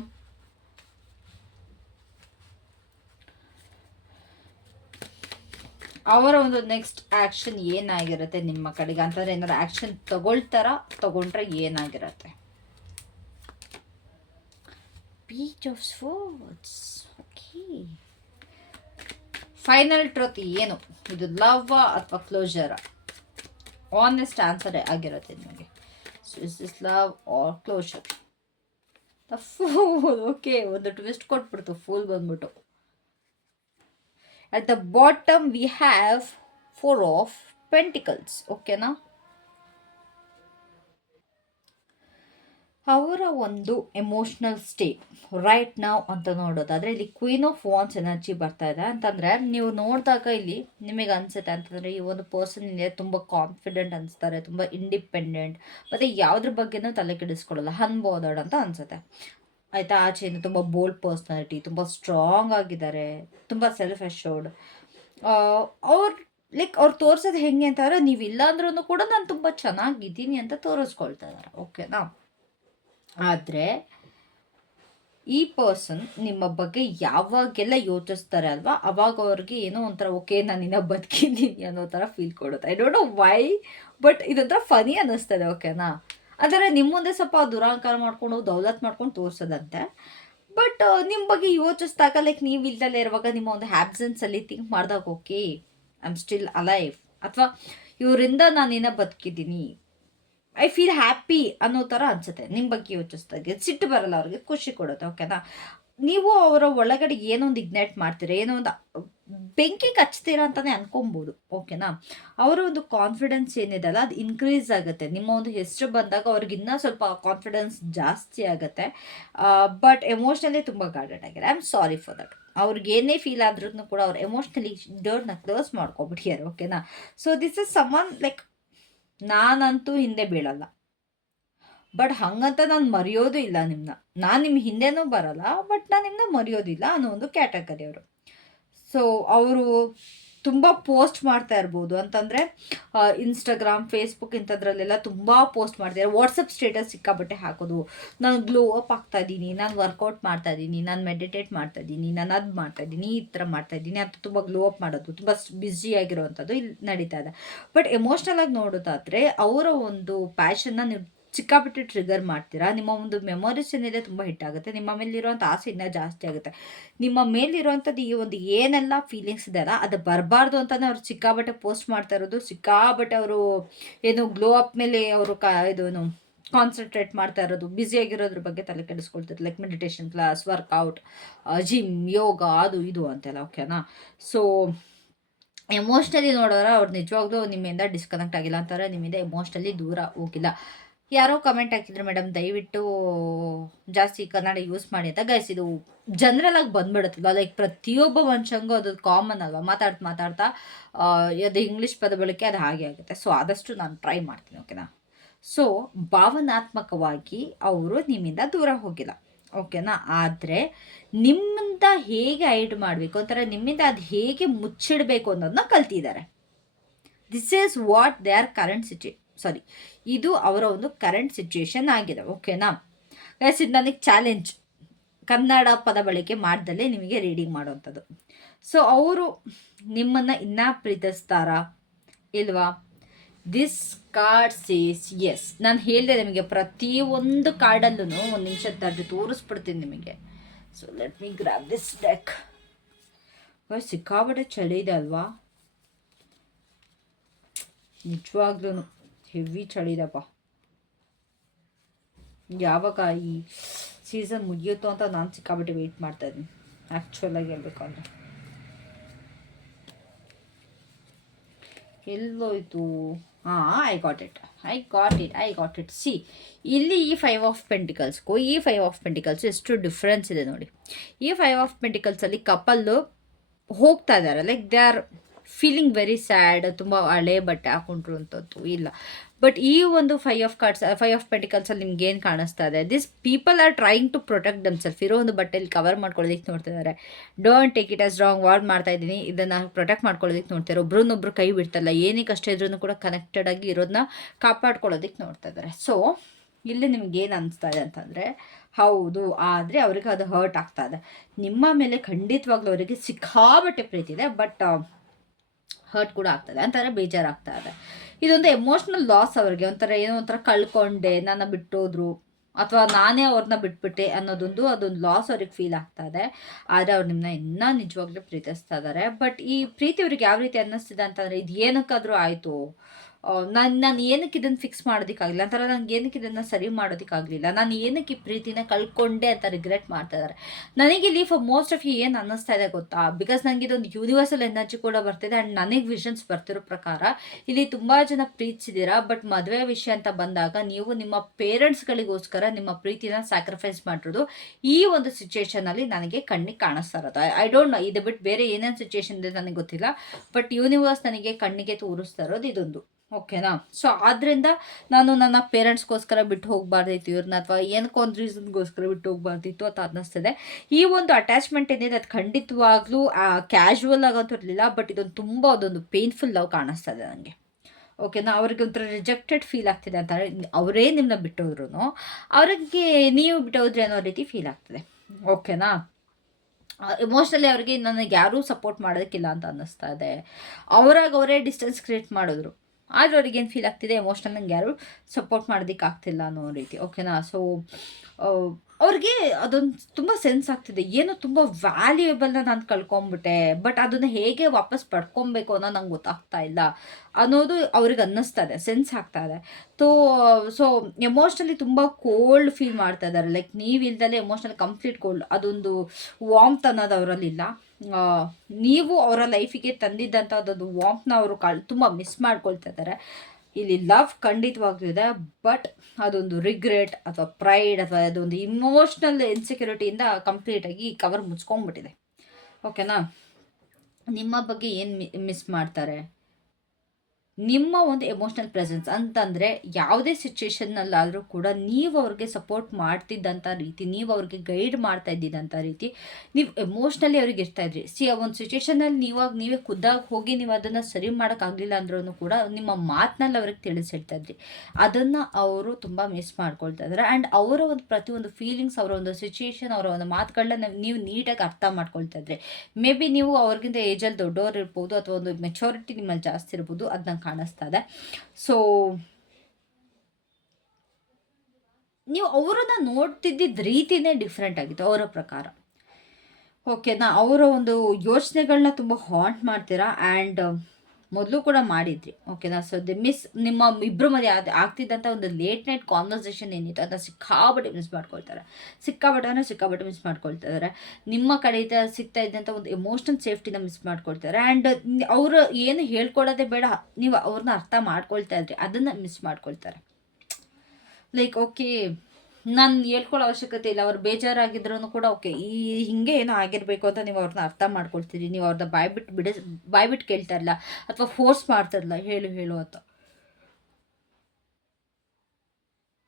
ಅವರ ಒಂದು ನೆಕ್ಸ್ಟ್ ಆ್ಯಕ್ಷನ್ ಏನಾಗಿರುತ್ತೆ ನಿಮ್ಮ ಕಡೆಗೆ ಅಂತಂದರೆ ಏನಾದ್ರು ಆ್ಯಕ್ಷನ್ ತಗೊಳ್ತಾರ, ತಗೊಂಡ್ರೆ ಏನಾಗಿರುತ್ತೆ? Page of swords okay final truth ಏನು? ಇದು ಲವ್ ಅಥವಾ ಕ್ಲೋಜರ ಆನೆಸ್ಟ್ ಆನ್ಸರ್ ಆಗಿರುತ್ತೆ ನಿಮಗೆ. So is is love or closure fool okay ಒಂದು ಟ್ವಿಸ್ಟ್ ಕೊಟ್ಬಿಡ್ತು ಫೂಲ್ ಬಂದ್ಬಿಟ್ಟು. At bottom, we have four of pentacles. Okay, now. ಅವರ ಒಂದು ಎಮೋಷ್ನಲ್ ಸ್ಟೇ ರೈಟ್ ನಾವು ಅಂತ ನೋಡೋದಾದ್ರೆ ಇಲ್ಲಿ ಕ್ವೀನ್ ಆಫ್ ವಾನ್ಸ್ ಎನರ್ಜಿ ಬರ್ತಾ ಇದೆ. ಅಂತಂದರೆ ನೀವು ನೋಡಿದಾಗ ಇಲ್ಲಿ ನಿಮಗೆ ಅನಿಸುತ್ತೆ ಅಂತಂದರೆ ಈ ಒಂದು ಪರ್ಸನ್ ತುಂಬ ಕಾನ್ಫಿಡೆಂಟ್ ಅನಿಸ್ತಾರೆ ತುಂಬ ಇಂಡಿಪೆಂಡೆಂಟ್ ಮತ್ತು ಯಾವುದ್ರ ಬಗ್ಗೆನೂ ತಲೆ ಕೆಡಿಸ್ಕೊಳ್ಳಲ್ಲ ಅನ್ಬೋದಾಡ್ ಅಂತ ಅನ್ಸುತ್ತೆ. ಆಯಿತಾ? ಆಚೆಯಿಂದ ತುಂಬ ಬೋಲ್ಡ್ ಪರ್ಸ್ನಾಲಿಟಿ ತುಂಬ ಸ್ಟ್ರಾಂಗ್ ಆಗಿದ್ದಾರೆ. ತುಂಬ ಸೆಲ್ಫ್ ಅಶೋರ್ಡ್ ಅವ್ರು ಲೈಕ್ ಅವ್ರು ತೋರಿಸೋದು ಹೆಂಗೆ ಅಂತಂದ್ರೆ ನೀವು ಇಲ್ಲ ಅಂದ್ರೂ ಕೂಡ ನಾನು ತುಂಬ ಚೆನ್ನಾಗಿದ್ದೀನಿ ಅಂತ ತೋರಿಸ್ಕೊಳ್ತಾ ಇದ್ದಾರೆ ಓಕೆನಾ ಆದರೆ, ಈ ಪರ್ಸನ್ ನಿಮ್ಮ ಬಗ್ಗೆ ಯಾವಾಗೆಲ್ಲ ಯೋಚಿಸ್ತಾರೆ ಅಲ್ವಾ? ಅವಾಗ ಅವ್ರಿಗೆ ಏನೋ ಒಂಥರ ಓಕೆ ನಾನು ಇನ್ನೂ ಬದುಕಿದ್ದೀನಿ ಅನ್ನೋ ಥರ ಫೀಲ್ ಕೊಡುತ್ತೆ. I don't know why but ಇದೊಂಥರ ಫನಿ ಅನ್ನಿಸ್ತದೆ. ಓಕೆನಾ ಆದರೆ ನಿಮ್ಮ ಮುಂದೆ ಸ್ವಲ್ಪ ದುರಾಂಕಾರ ಮಾಡ್ಕೊಂಡು, ದೌಲತ್ ಮಾಡ್ಕೊಂಡು ತೋರಿಸೋದಂತೆ. ಬಟ್ ನಿಮ್ಮ ಬಗ್ಗೆ ಯೋಚಿಸ್ದಾಗ ಲೈಕ್ ನೀವು ಇಲ್ದಲ್ಲೇ ಇರುವಾಗ ನಿಮ್ಮ ಒಂದು ಹ್ಯಾಬ್ಸೆನ್ಸಲ್ಲಿ ಥಿಂಕ್ ಮಾಡಿದಾಗ okay I am still alive ಅಥವಾ ಇವರಿಂದ ನಾನು ಏನೋ ಬದುಕಿದ್ದೀನಿ. ಐ ಫೀಲ್ ಹ್ಯಾಪಿ ಅನ್ನೋ ಥರ ಅನಿಸುತ್ತೆ. ನಿಮ್ಮ ಬಗ್ಗೆ ಯೋಚಿಸಿದಾಗೆ. ಸಿಟ್ಟು ಬರಲ್ಲ ಅವ್ರಿಗೆ. ಖುಷಿ ಕೊಡುತ್ತೆ. ಓಕೆನಾ ನೀವು ಅವರ ಒಳಗಡೆ ಏನೋ ಒಂದು ಇಗ್ನೈಟ್ ಮಾಡ್ತೀರಾ ಏನೋ ಒಂದು ಬೆಂಕಿ ಹಚ್ತೀರಾ ಅಂತಲೇ ಅನ್ಕೊಬೋದು ಓಕೆನಾ ಅವರ ಒಂದು ಕಾನ್ಫಿಡೆನ್ಸ್ ಏನಿದೆ ಅದು ಇನ್ಕ್ರೀಸ್ ಆಗುತ್ತೆ. ನಿಮ್ಮ ಒಂದು ಹೆಸರು ಬಂದಾಗ ಅವ್ರಿಗೆ ಇನ್ನೂ ಸ್ವಲ್ಪ ಕಾನ್ಫಿಡೆನ್ಸ್ ಜಾಸ್ತಿ ಆಗುತ್ತೆ. ಬಟ್ ಎಮೋಷ್ನಲಿ ತುಂಬ ಗಾರ್ಡೆಡ್ ಆಗಿದೆ I am sorry for that ಅವ್ರಿಗೆ ಏನೇ ಫೀಲ್ ಆದ್ರೂ ಕೂಡ ಅವ್ರು ಎಮೋಷ್ನಲಿ ಡೋರ್ನ ಕ್ಲೋಸ್ ಮಾಡ್ಕೊಬಿಟ್ಟಿದ್ದಾರೆ ಓಕೆನಾ so this is someone like ನಾನಂತೂ ಹಿಂದೆ ಬೀಳಲ್ಲ. ಬಟ್ ಹಂಗಂತ ನಾನು ಮರೆಯೋದು ಇಲ್ಲ ನಿಮ್ಮನ್ನ ನಾನು ನಿಮ್ಮ ಹಿಂದೆನೂ ಬರಲ್ಲ ಬಟ್ ನಾನು ನಿಮ್ಮನ್ನ ಮರೆಯೋದಿಲ್ಲ ಅನ್ನೋ ಒಂದು ಕ್ಯಾಟಗರಿ ಅವರು. ಸೊ ಅವರು ತುಂಬ ಪೋಸ್ಟ್ ಮಾಡ್ತಾ ಇರ್ಬೋದು ಅಂತಂದರೆ ಇನ್ಸ್ಟಾಗ್ರಾಮ್ ಫೇಸ್ಬುಕ್ ಇಂಥದ್ರಲ್ಲೆಲ್ಲ ತುಂಬ ಪೋಸ್ಟ್ ಮಾಡ್ತಾರೆ ವಾಟ್ಸಪ್ ಸ್ಟೇಟಸ್ ಸಿಕ್ಕಾಬಟ್ಟೆ ಹಾಕೋದು. ನಾನು ಗ್ಲೋ ಅಪ್ ಆಗ್ತಾ ಇದ್ದೀನಿ, ನಾನು ವರ್ಕೌಟ್ ಮಾಡ್ತಾ ಇದ್ದೀನಿ, ನಾನು ಮೆಡಿಟೇಟ್ ಮಾಡ್ತಾ ಇದ್ದೀನಿ, ನಾನು ಅದು ಮಾಡ್ತಾ ಇದ್ದೀನಿ, ಈ ಥರ ಮಾಡ್ತಾ ಇದ್ದೀನಿ, ಅಂತ ತುಂಬ ಗ್ಲೋ ಅಪ್ ಮಾಡೋದು, ತುಂಬ ಬ್ಯುಸಿ ಆಗಿರುವಂಥದ್ದು ಇಲ್ಲಿ ನಡೀತಾ ಇದೆ. ಬಟ್ ಎಮೋಷ್ನಲ್ ಆಗಿ ನೋಡೋದಾದರೆ, ಅವರ ಒಂದು ಪ್ಯಾಷನ್ನ ನೀವು ಸಿಕ್ಕಾಪಟ್ಟೆ ಟ್ರಿಗರ್ ಮಾಡ್ತೀರಾ? ನಿಮ್ಮ ಒಂದು ಮೆಮೊರೀಸ್ ಏನಿದೆ ತುಂಬ ಹಿಟ್ಟಾಗುತ್ತೆ ನಿಮ್ಮ ಮೇಲಿರುವಂಥ ಆಸೆ ಇನ್ನೂ ಜಾಸ್ತಿ ಆಗುತ್ತೆ. ನಿಮ್ಮ ಮೇಲಿರುವಂಥದ್ದು ಈ ಒಂದು ಏನೆಲ್ಲ ಫೀಲಿಂಗ್ಸ್ ಇದೆ ಅಲ್ಲ, ಅದು ಬರಬಾರ್ದು ಅಂತಲೇ ಅವ್ರು ಸಿಕ್ಕಾಬಟ್ಟೆ ಪೋಸ್ಟ್ ಮಾಡ್ತಾ ಇರೋದು. ಸಿಕ್ಕಾಬಟ್ಟೆ ಅವರು ಏನು ಗ್ಲೋ ಅಪ್ ಮೇಲೆ ಅವರು ಕ ಇದೇನು ಕಾನ್ಸಂಟ್ರೇಟ್ ಮಾಡ್ತಾ ಇರೋದು. ಬ್ಯುಸಿಯಾಗಿರೋದ್ರ ಬಗ್ಗೆ ತಲೆ ಕೆಡಿಸ್ಕೊಳ್ತಾರೆ like meditation class workout gym yoga, ಅದು ಇದು ಅಂತೆಲ್ಲ ಓಕೆನಾ ಸೊ ಎಮೋಷ್ನಲಿ ನೋಡೋರ ಅವ್ರು ನಿಜವಾಗ್ಲೂ ನಿಮ್ಮಿಂದ ಡಿಸ್ಕನೆಕ್ಟ್ ಆಗಿಲ್ಲ ಅಂತಾರೆ. ನಿಮ್ಮಿಂದ ಎಮೋಷ್ನಲಿ ದೂರ ಹೋಗಿಲ್ಲ. ಯಾರೋ ಕಮೆಂಟ್ ಹಾಕಿದ್ರು ಮೇಡಮ್ ದಯವಿಟ್ಟು ಜಾಸ್ತಿ ಕನ್ನಡ ಯೂಸ್ ಮಾಡಿ ಅಂತ. ಗೈಸ್ ಇದು ಜನರಲ್ ಆಗಿ ಬಂದ್ಬಿಡುತ್ತಲ್ಲ ಲೈಕ್ ಪ್ರತಿಯೊಬ್ಬ ಮನುಷ್ಯಂಗೂ ಅದು ಕಾಮನ್ ಅಲ್ವಾ? ಮಾತಾಡ್ತಾ ಮಾತಾಡ್ತಾ ಅದು ಇಂಗ್ಲೀಷ್ ಪದ ಬಳಕೆ ಅದು ಹಾಗೆ ಆಗುತ್ತೆ. ಸೊ ಆದಷ್ಟು ನಾನು ಟ್ರೈ ಮಾಡ್ತೀನಿ ಓಕೆನಾ ಸೊ ಭಾವನಾತ್ಮಕವಾಗಿ ಅವರು ನಿಮ್ಮಿಂದ ದೂರ ಹೋಗಿಲ್ಲ ಓಕೆನಾ ಆದರೆ ನಿಮ್ಮಿಂದ ಹೇಗೆ ಐಡ್ ಮಾಡಬೇಕು? ಅಂತಾರೆ ನಿಮ್ಮಿಂದ ಅದು ಹೇಗೆ ಮುಚ್ಚಿಡಬೇಕು ಅನ್ನೋದನ್ನ ಕಲ್ತಿದ್ದಾರೆ. This is what they are current situation sorry ಇದು ಅವರ ಒಂದು ಕರೆಂಟ್ ಸಿಚುಯೇಷನ್ ಆಗಿದೆ. ಓಕೆನಾ ಗೈಸ್ ಇದು ನನಗೆ ಚಾಲೆಂಜ್ ಕನ್ನಡ ಪದ ಬಳಕೆ ಮಾಡ್ದಲ್ಲೇ ನಿಮಗೆ ರೀಡಿಂಗ್ ಮಾಡುವಂಥದ್ದು. ಸೊ ಅವರು ನಿಮ್ಮನ್ನು ಇನ್ನೂ ಪ್ರೀತಿಸ್ತಾರಾ ಇಲ್ವಾ? ದಿಸ್ ಕಾರ್ಡ್ ಸೇಸ್ ಎಸ್ ನಾನು ಹೇಳಿದೆ ನಿಮಗೆ ಪ್ರತಿಯೊಂದು ಕಾರ್ಡಲ್ಲೂ ಒಂದು ನಿಮಿಷ ತರ್ಜು ತೋರಿಸ್ಬಿಡ್ತೀನಿ ನಿಮಗೆ. So let me grab this deck ಸಿಕ್ಕಾಬಟ್ಟೆ ಚಳಿ ಇದೆ ಅಲ್ವಾ? ನಿಜವಾಗ್ಲೂ ಹೆವಿ ಚಳಿದಪ್ಪ. ಯಾವಾಗ ಈ ಸೀಸನ್ ಮುಗಿಯುತ್ತೋ ಅಂತ ನಾನು ಸಿಕ್ಕಾಬಿಟ್ಟು ವೆಯ್ಟ್ ಮಾಡ್ತಾ ಇದ್ದೀನಿ. ಆ್ಯಕ್ಚುಲಾಗಿ ಹೇಳ್ಬೇಕು ಅಂದರೆ. ಎಲ್ಲೋಯ್ತು? ಹಾಂ I got it I got it I got it see ಇಲ್ಲಿ ಈ ಫೈವ್ ಆಫ್ ಪೆಂಟಿಕಲ್ಸ್ಗೂ ಈ ಫೈವ್ ಆಫ್ ಪೆಂಟಿಕಲ್ಸ್ ಎಷ್ಟು ಡಿಫ್ರೆನ್ಸ್ ಇದೆ ನೋಡಿ. ಈ ಫೈವ್ ಆಫ್ ಪೆಂಟಿಕಲ್ಸಲ್ಲಿ ಕಪಲ್ಲು ಹೋಗ್ತಾ ಇದ್ದಾರೆ like they are feeling very sad ತುಂಬ ಹಳೆ ಬಟ್ಟೆ ಹಾಕೊಂಡ್ರು ಅಂತದ್ದು ಇಲ್ಲ. ಬಟ್ ಈ ಒಂದು five of cards five of ಪೆಟಿಕಲ್ಸಲ್ಲಿ ನಿಮ್ಗೆ ಏನು ಕಾಣಿಸ್ತಾ ಇದೆ? This people are trying to protect themself ಇರೋ ಒಂದು ಬಟ್ಟೆಯಲ್ಲಿ ಕವರ್ ಮಾಡ್ಕೊಳ್ಳೋದಕ್ಕೆ ನೋಡ್ತಿದ್ದಾರೆ don't take it as wrong word ಮಾಡ್ತಾ ಇದ್ದೀನಿ. ಇದನ್ನು ಪ್ರೊಟೆಕ್ಟ್ ಮಾಡ್ಕೊಳ್ಳೋದಕ್ಕೆ ನೋಡ್ತಾರೆ ಒಬ್ರನ್ನೊಬ್ರು ಕೈ ಬಿಡ್ತಲ್ಲ. ಏನೇ ಕಷ್ಟ ಇದ್ರೂ ಕೂಡ ಕನೆಕ್ಟೆಡ್ ಆಗಿ ಇರೋದನ್ನ ಕಾಪಾಡ್ಕೊಳ್ಳೋದಕ್ಕೆ ನೋಡ್ತಾ ಇದ್ದಾರೆ ಸೊ ಇಲ್ಲಿ ನಿಮ್ಗೆ ಏನು ಅನಿಸ್ತಾ ಇದೆ ಅಂತಂದರೆ, ಹೌದು, ಆದರೆ ಅವ್ರಿಗೆ ಅದು ಹರ್ಟ್ ಆಗ್ತಾ ಇದೆ. ನಿಮ್ಮ ಮೇಲೆ ಖಂಡಿತವಾಗ್ಲೂ ಅವರಿಗೆ ಸಿಕ್ಕಾಬಟ್ಟೆ ಪ್ರೀತಿ ಇದೆ. ಬಟ್ ಹರ್ಟ್ ಕೂಡ ಆಗ್ತದೆ ಅಂತಾರೆ ಬೇಜಾರಾಗ್ತಾ ಇದೆ. ಇದೊಂದು ಎಮೋಷ್ನಲ್ ಲಾಸ್ ಅವ್ರಿಗೆ, ಒಂಥರ ಏನೋ ಒಂಥರ ಕಳ್ಕೊಂಡೆ, ನನ್ನ ಬಿಟ್ಟೋದ್ರು, ಅಥವಾ ನಾನೇ ಅವ್ರನ್ನ ಬಿಟ್ಬಿಟ್ಟೆ ಅನ್ನೋದೊಂದು, ಅದೊಂದು ಲಾಸ್ ಅವ್ರಿಗೆ ಫೀಲ್ ಆಗ್ತಾ ಇದೆ. ಆದರೆ ಅವ್ರು ನಿಮ್ಮನ್ನ ಇನ್ನೂ ನಿಜವಾಗ್ಲೂ ಪ್ರೀತಿಸ್ತಾ ಇದ್ದಾರೆ. ಬಟ್ ಈ ಪ್ರೀತಿ ಅವ್ರಿಗೆ ಯಾವ ರೀತಿ ಅನ್ನಿಸ್ತಿದೆ ಅಂತಂದರೆ, ಇದು ಏನಕ್ಕಾದರೂ ಆಯಿತು ನಾನು ನಾನು ಏನಕ್ಕೆ ಇದನ್ನು ಫಿಕ್ಸ್ ಮಾಡೋದಕ್ಕಾಗಲಿಲ್ಲ? ಒಂಥರ ನನಗೆ ಏನಕ್ಕೆ ಇದನ್ನು ಸರಿ ಮಾಡೋದಕ್ಕಾಗಲಿಲ್ಲ? ನಾನು ಏನಕ್ಕೆ ಈ ಪ್ರೀತಿನ ಕಳ್ಕೊಂಡೆ ಅಂತ ರಿಗ್ರೆಟ್ ಮಾಡ್ತಾ ಇದ್ದಾರೆ ನನಗೆ ಇಲ್ಲಿ ಫಾರ್ ಮೋಸ್ಟ್ ಆಫ್ ಯು ಏನು ಅನ್ನಿಸ್ತಾ ಇದೆ ಗೊತ್ತಾ? ಬಿಕಾಸ್ ನನಗೆ ಇದೊಂದು ಯೂನಿವರ್ಸಲ್ ಎನರ್ಜಿ ಕೂಡ ಬರ್ತಿದೆ ಆ್ಯಂಡ್ ನನಗೆ ವಿಷನ್ಸ್ ಬರ್ತಿರೋ ಪ್ರಕಾರ ಇಲ್ಲಿ ತುಂಬ ಜನ ಪ್ರೀತಿಸಿದ್ದೀರಾ ಬಟ್ ಮದುವೆ ವಿಷಯ ಅಂತ ಬಂದಾಗ ನೀವು ನಿಮ್ಮ ಪೇರೆಂಟ್ಸ್ಗಳಿಗೋಸ್ಕರ ನಿಮ್ಮ ಪ್ರೀತಿನ ಸ್ಯಾಕ್ರಿಫೈಸ್ ಮಾಡಿರೋದು ಈ ಒಂದು ಸಿಚುವೇಶನಲ್ಲಿ ನನಗೆ ಕಣ್ಣಿಗೆ ಕಾಣಿಸ್ತಾ ಇರೋದು. ಐ ಡೋಂಟ್ ನೋ ಇದು ಬಿಟ್ಟು ಬೇರೆ ಏನೇನು ಸಿಚುವೇಶನ್ ಇದೆ ನನಗೆ ಗೊತ್ತಿಲ್ಲ. ಬಟ್ ಯೂನಿವರ್ಸ್ ನನಗೆ ಕಣ್ಣಿಗೆ ತೋರಿಸ್ತಾ ಇರೋದು ಇದೊಂದು. ಓಕೆನಾ? ಸೊ ಆದ್ದರಿಂದ ನಾನು ನನ್ನ ಪೇರೆಂಟ್ಸ್ಗೋಸ್ಕರ ಬಿಟ್ಟು ಹೋಗಬಾರ್ದಿತ್ತು ಇವ್ರನ್ನ, ಅಥವಾ ಏನಕ್ಕೋ ಒಂದು ರೀಸನ್ಗೋಸ್ಕರ ಬಿಟ್ಟು ಹೋಗಬಾರ್ದಿತ್ತು ಅಂತ ಅನ್ನಿಸ್ತದೆ ಈ ಒಂದು ಅಟ್ಯಾಚ್ಮೆಂಟ್ ಏನಿದೆ, ಅದು ಖಂಡಿತವಾಗ್ಲೂ ಕ್ಯಾಶುವಲ್ ಆಗಂತೂ ಇರಲಿಲ್ಲ ಬಟ್ ಇದೊಂದು ತುಂಬ ಅದೊಂದು ಪೇನ್ಫುಲ್ ಲವ್ ಕಾಣಿಸ್ತದೆ ನನಗೆ ಓಕೆನಾ? ಅವ್ರಿಗೆ ಒಂಥರ ರಿಜೆಕ್ಟೆಡ್ ಫೀಲ್ ಆಗ್ತಿದೆ ಅಂತಾರೆ ಅವರೇ ನಿಮ್ಮನ್ನ ಬಿಟ್ಟೋದ್ರು ಅವ್ರಿಗೆ ನೀವು ಬಿಟ್ಟೋದ್ರೆ ಅನ್ನೋ ರೀತಿ ಫೀಲ್ ಆಗ್ತದೆ. ಓಕೆನಾ? ಇಮೋಷ್ನಲಿ ಅವ್ರಿಗೆ ನನಗೆ ಯಾರೂ ಸಪೋರ್ಟ್ ಮಾಡೋದಕ್ಕಿಲ್ಲ ಅಂತ ಅನ್ನಿಸ್ತಾ ಇದೆ. ಅವರಾಗ ಅವರೇ ಡಿಸ್ಟೆನ್ಸ್ ಕ್ರಿಯೇಟ್ ಮಾಡಿದ್ರು. ಆದ್ರೆ ಅವ್ರಿಗೆ ಏನು ಫೀಲ್ ಆಗ್ತಿದೆ ಎಮೋಷ್ನಲ್ ನಂಗೆ ಯಾರು ಸಪೋರ್ಟ್ ಮಾಡೋದಕ್ಕೆ ಆಗ್ತಿಲ್ಲ ಅನ್ನೋ ರೀತಿ ಓಕೆನಾ ಸೊ ಅವ್ರಿಗೆ ಅದೊಂದು ತುಂಬ ಸೆನ್ಸ್ ಆಗ್ತಿದೆ. ಏನೋ ತುಂಬ ವ್ಯಾಲ್ಯೂಯಬಲ್ನ ನಾನು ಕಳ್ಕೊಂಬಿಟ್ಟೆ ಬಟ್ ಅದನ್ನು ಹೇಗೆ ವಾಪಸ್ ಪಡ್ಕೊಬೇಕು ಅನ್ನೋ ನಂಗೆ ಗೊತ್ತಾಗ್ತಾ ಇಲ್ಲ ಅನ್ನೋದು ಅವ್ರಿಗೆ ಅನ್ನಿಸ್ತಾ ಇದೆ ಸೆನ್ಸ್ ಆಗ್ತಾ ಇದೆ. ತೋ ಸೊ ಎಮೋಷ್ನಲಿ ತುಂಬ ಕೋಲ್ಡ್ ಫೀಲ್ ಮಾಡ್ತಾ ಇದ್ದಾರೆ ಲೈಕ್ ನೀವು ಇಲ್ದಲೆ ಎಮೋಷ್ನಲ್ ಕಂಪ್ಲೀಟ್ ಕೋಲ್ಡ್ ಅದೊಂದು ವಾಮ್ತ್ ಅನ್ನೋದು ಅವರಲ್ಲಿಲ್ಲ. ನೀವು ಅವರ ಲೈಫಿಗೆ ತಂದಿದ್ದಂಥ ಅದೊಂದು ವಾಮ್ನ ಅವರು ಕಳ್, ತುಂಬ ಮಿಸ್ ಮಾಡ್ಕೊಳ್ತಾ ಇದ್ದಾರೆ ಇಲ್ಲಿ ಲವ್ ಖಂಡಿತವಾಗ್ಲೂ ಇದೆ ಬಟ್ ಅದೊಂದು ರಿಗ್ರೆಟ್ ಅಥವಾ ಪ್ರೈಡ್ ಅಥವಾ ಅದೊಂದು ಇಮೋಷ್ನಲ್ ಇನ್ಸೆಕ್ಯೂರಿಟಿಯಿಂದ ಕಂಪ್ಲೀಟಾಗಿ ಕವರ್ ಮುಚ್ಕೊಂಡ್ಬಿಟ್ಟಿದೆ. ಓಕೆನಾ ನಿಮ್ಮ ಬಗ್ಗೆ ಏನು ಮಿಸ್ ಮಾಡ್ತಾರೆ? ನಿಮ್ಮ ಒಂದು ಎಮೋಷ್ನಲ್ ಪ್ರೆಸೆನ್ಸ್ ಅಂತಂದರೆ ಯಾವುದೇ ಸಿಚುವೇಶನ್ನಲ್ಲಾದರೂ ಕೂಡ ನೀವು ಅವ್ರಿಗೆ ಸಪೋರ್ಟ್ ಮಾಡ್ತಿದ್ದಂಥ ರೀತಿ, ನೀವು ಅವ್ರಿಗೆ ಗೈಡ್ ಮಾಡ್ತಾ ಇದ್ದಿದ್ದಂಥ ರೀತಿ ನೀವು ಎಮೋಷ್ನಲಿ ಅವ್ರಿಗೆ ಇರ್ತಾ ಇದ್ರಿ. ಸಿ ಆ ಒಂದು ಸಿಚುವೇಶನಲ್ಲಿ ನೀವಾಗ, ನೀವೇ ಖುದ್ದಾಗಿ ಹೋಗಿ ನೀವು ಅದನ್ನು ಸರಿ ಮಾಡೋಕ್ಕಾಗಲಿಲ್ಲ ಅಂದ್ರೂ ಕೂಡ ನಿಮ್ಮ ಮಾತಿನಲ್ಲಿ ಅವ್ರಿಗೆ ತಿಳಿಸಿಡ್ತಾ ಇದ್ರಿ. ಅದನ್ನು ಅವರು ತುಂಬ ಮಿಸ್ ಮಾಡ್ಕೊಳ್ತಾ ಇದ್ದಾರೆ ಆ್ಯಂಡ್ ಅವರ ಒಂದು ಪ್ರತಿಯೊಂದು ಫೀಲಿಂಗ್ಸ್ ಅವರ ಒಂದು ಸಿಚುವೇಶನ್ ಅವರ ಒಂದು ಮಾತುಗಳನ್ನ ನೀವು ನೀಟಾಗಿ ಅರ್ಥ ಮಾಡ್ಕೊಳ್ತಾ ಇದ್ರಿ. ಮೇ ಬಿ ನೀವು ಅವ್ರಿಗಿಂತ ಏಜಲ್ಲಿ ದೊಡ್ಡವರು ಇರ್ಬೋದು ಅಥವಾ ಒಂದು ಮೆಚೋರಿಟಿ ನಿಮ್ಮಲ್ಲಿ ಜಾಸ್ತಿ ಇರ್ಬೋದು ಅದನ್ನ ಕಾಣಿಸ್ತಾ ಇದೆ ಸೊ ನೀವು ಅವರನ್ನ ನೋಡ್ತಿದ್ದಿದ್ದ ರೀತಿನೇ ಡಿಫ್ರೆಂಟ್ ಆಗಿತ್ತು, ಅವರ ಪ್ರಕಾರ. ಓಕೆನಾ ಅವರ ಒಂದು ಯೋಚನೆಗಳನ್ನ ತುಂಬ ಹಾಂಟ್ ಮಾಡ್ತೀರಾ? ಆ್ಯಂಡ್ ಮೊದಲು ಕೂಡ ಮಾಡಿದ್ರಿ. ಓಕೆನಾ ಸೊ ದಿ ಮಿಸ್ ನಿಮ್ಮ ಇಬ್ಬರ ಮಧ್ಯೆ ಅದು ಆಗ್ತಿದ್ದಂಥ ಒಂದು ಲೇಟ್ ನೈಟ್ ಕಾನ್ವರ್ಸೇಷನ್ ಏನಿತ್ತು, ಅದನ್ನ ಸಿಕ್ಕಾಬಟ್ಟೆ ಮಿಸ್ ಮಾಡ್ಕೊಳ್ತಾರೆ. ಸಿಕ್ಕಾಬಟ್ಟೆ ಅಂದರೆ ಸಿಕ್ಕಾಬಟ್ಟೆ ಮಿಸ್ ಮಾಡ್ಕೊಳ್ತಿದ್ದಾರೆ ನಿಮ್ಮ ಕಡೆಯಿಂದ ಸಿಗ್ತಾ ಇದ್ದಂಥ ಒಂದು ಎಮೋಷ್ನಲ್ ಸೇಫ್ಟಿನ ಮಿಸ್ ಮಾಡ್ಕೊಳ್ತಾರೆ. ಆ್ಯಂಡ್ ಅವರು ಏನು ಹೇಳ್ಕೊಡೋದೇ ಬೇಡ, ನೀವು ಅವ್ರನ್ನ ಅರ್ಥ ಮಾಡ್ಕೊಳ್ತಾ ಇದ್ರಿ, ಅದನ್ನು ಮಿಸ್ ಮಾಡ್ಕೊಳ್ತಾರೆ. ಲೈಕ್ ಓಕೆ ನಾನು ಹೇಳ್ಕೊಳ್ಳೋ ಅವಶ್ಯಕತೆ ಇಲ್ಲ. ಅವ್ರು ಬೇಜಾರಾಗಿದ್ರು ಕೂಡ ಓಕೆ. ಈ ಹಿಂಗೆ ಏನೋ ಆಗಿರಬೇಕು ಅಂತ ನೀವು ಅವ್ರನ್ನ ಅರ್ಥ ಮಾಡ್ಕೊಳ್ತೀರಿ. ನೀವು ಅವ್ರನ್ನ ಬಾಯ್ಬಿಟ್ಟು ಬಿಡ ಬಾಯ್ಬಿಟ್ಟು ಕೇಳ್ತಾ ಇಲ್ಲ ಅಥವಾ ಫೋರ್ಸ್ ಮಾಡ್ತಿರಲ್ಲ ಹೇಳು ಹೇಳು ಅಂತ.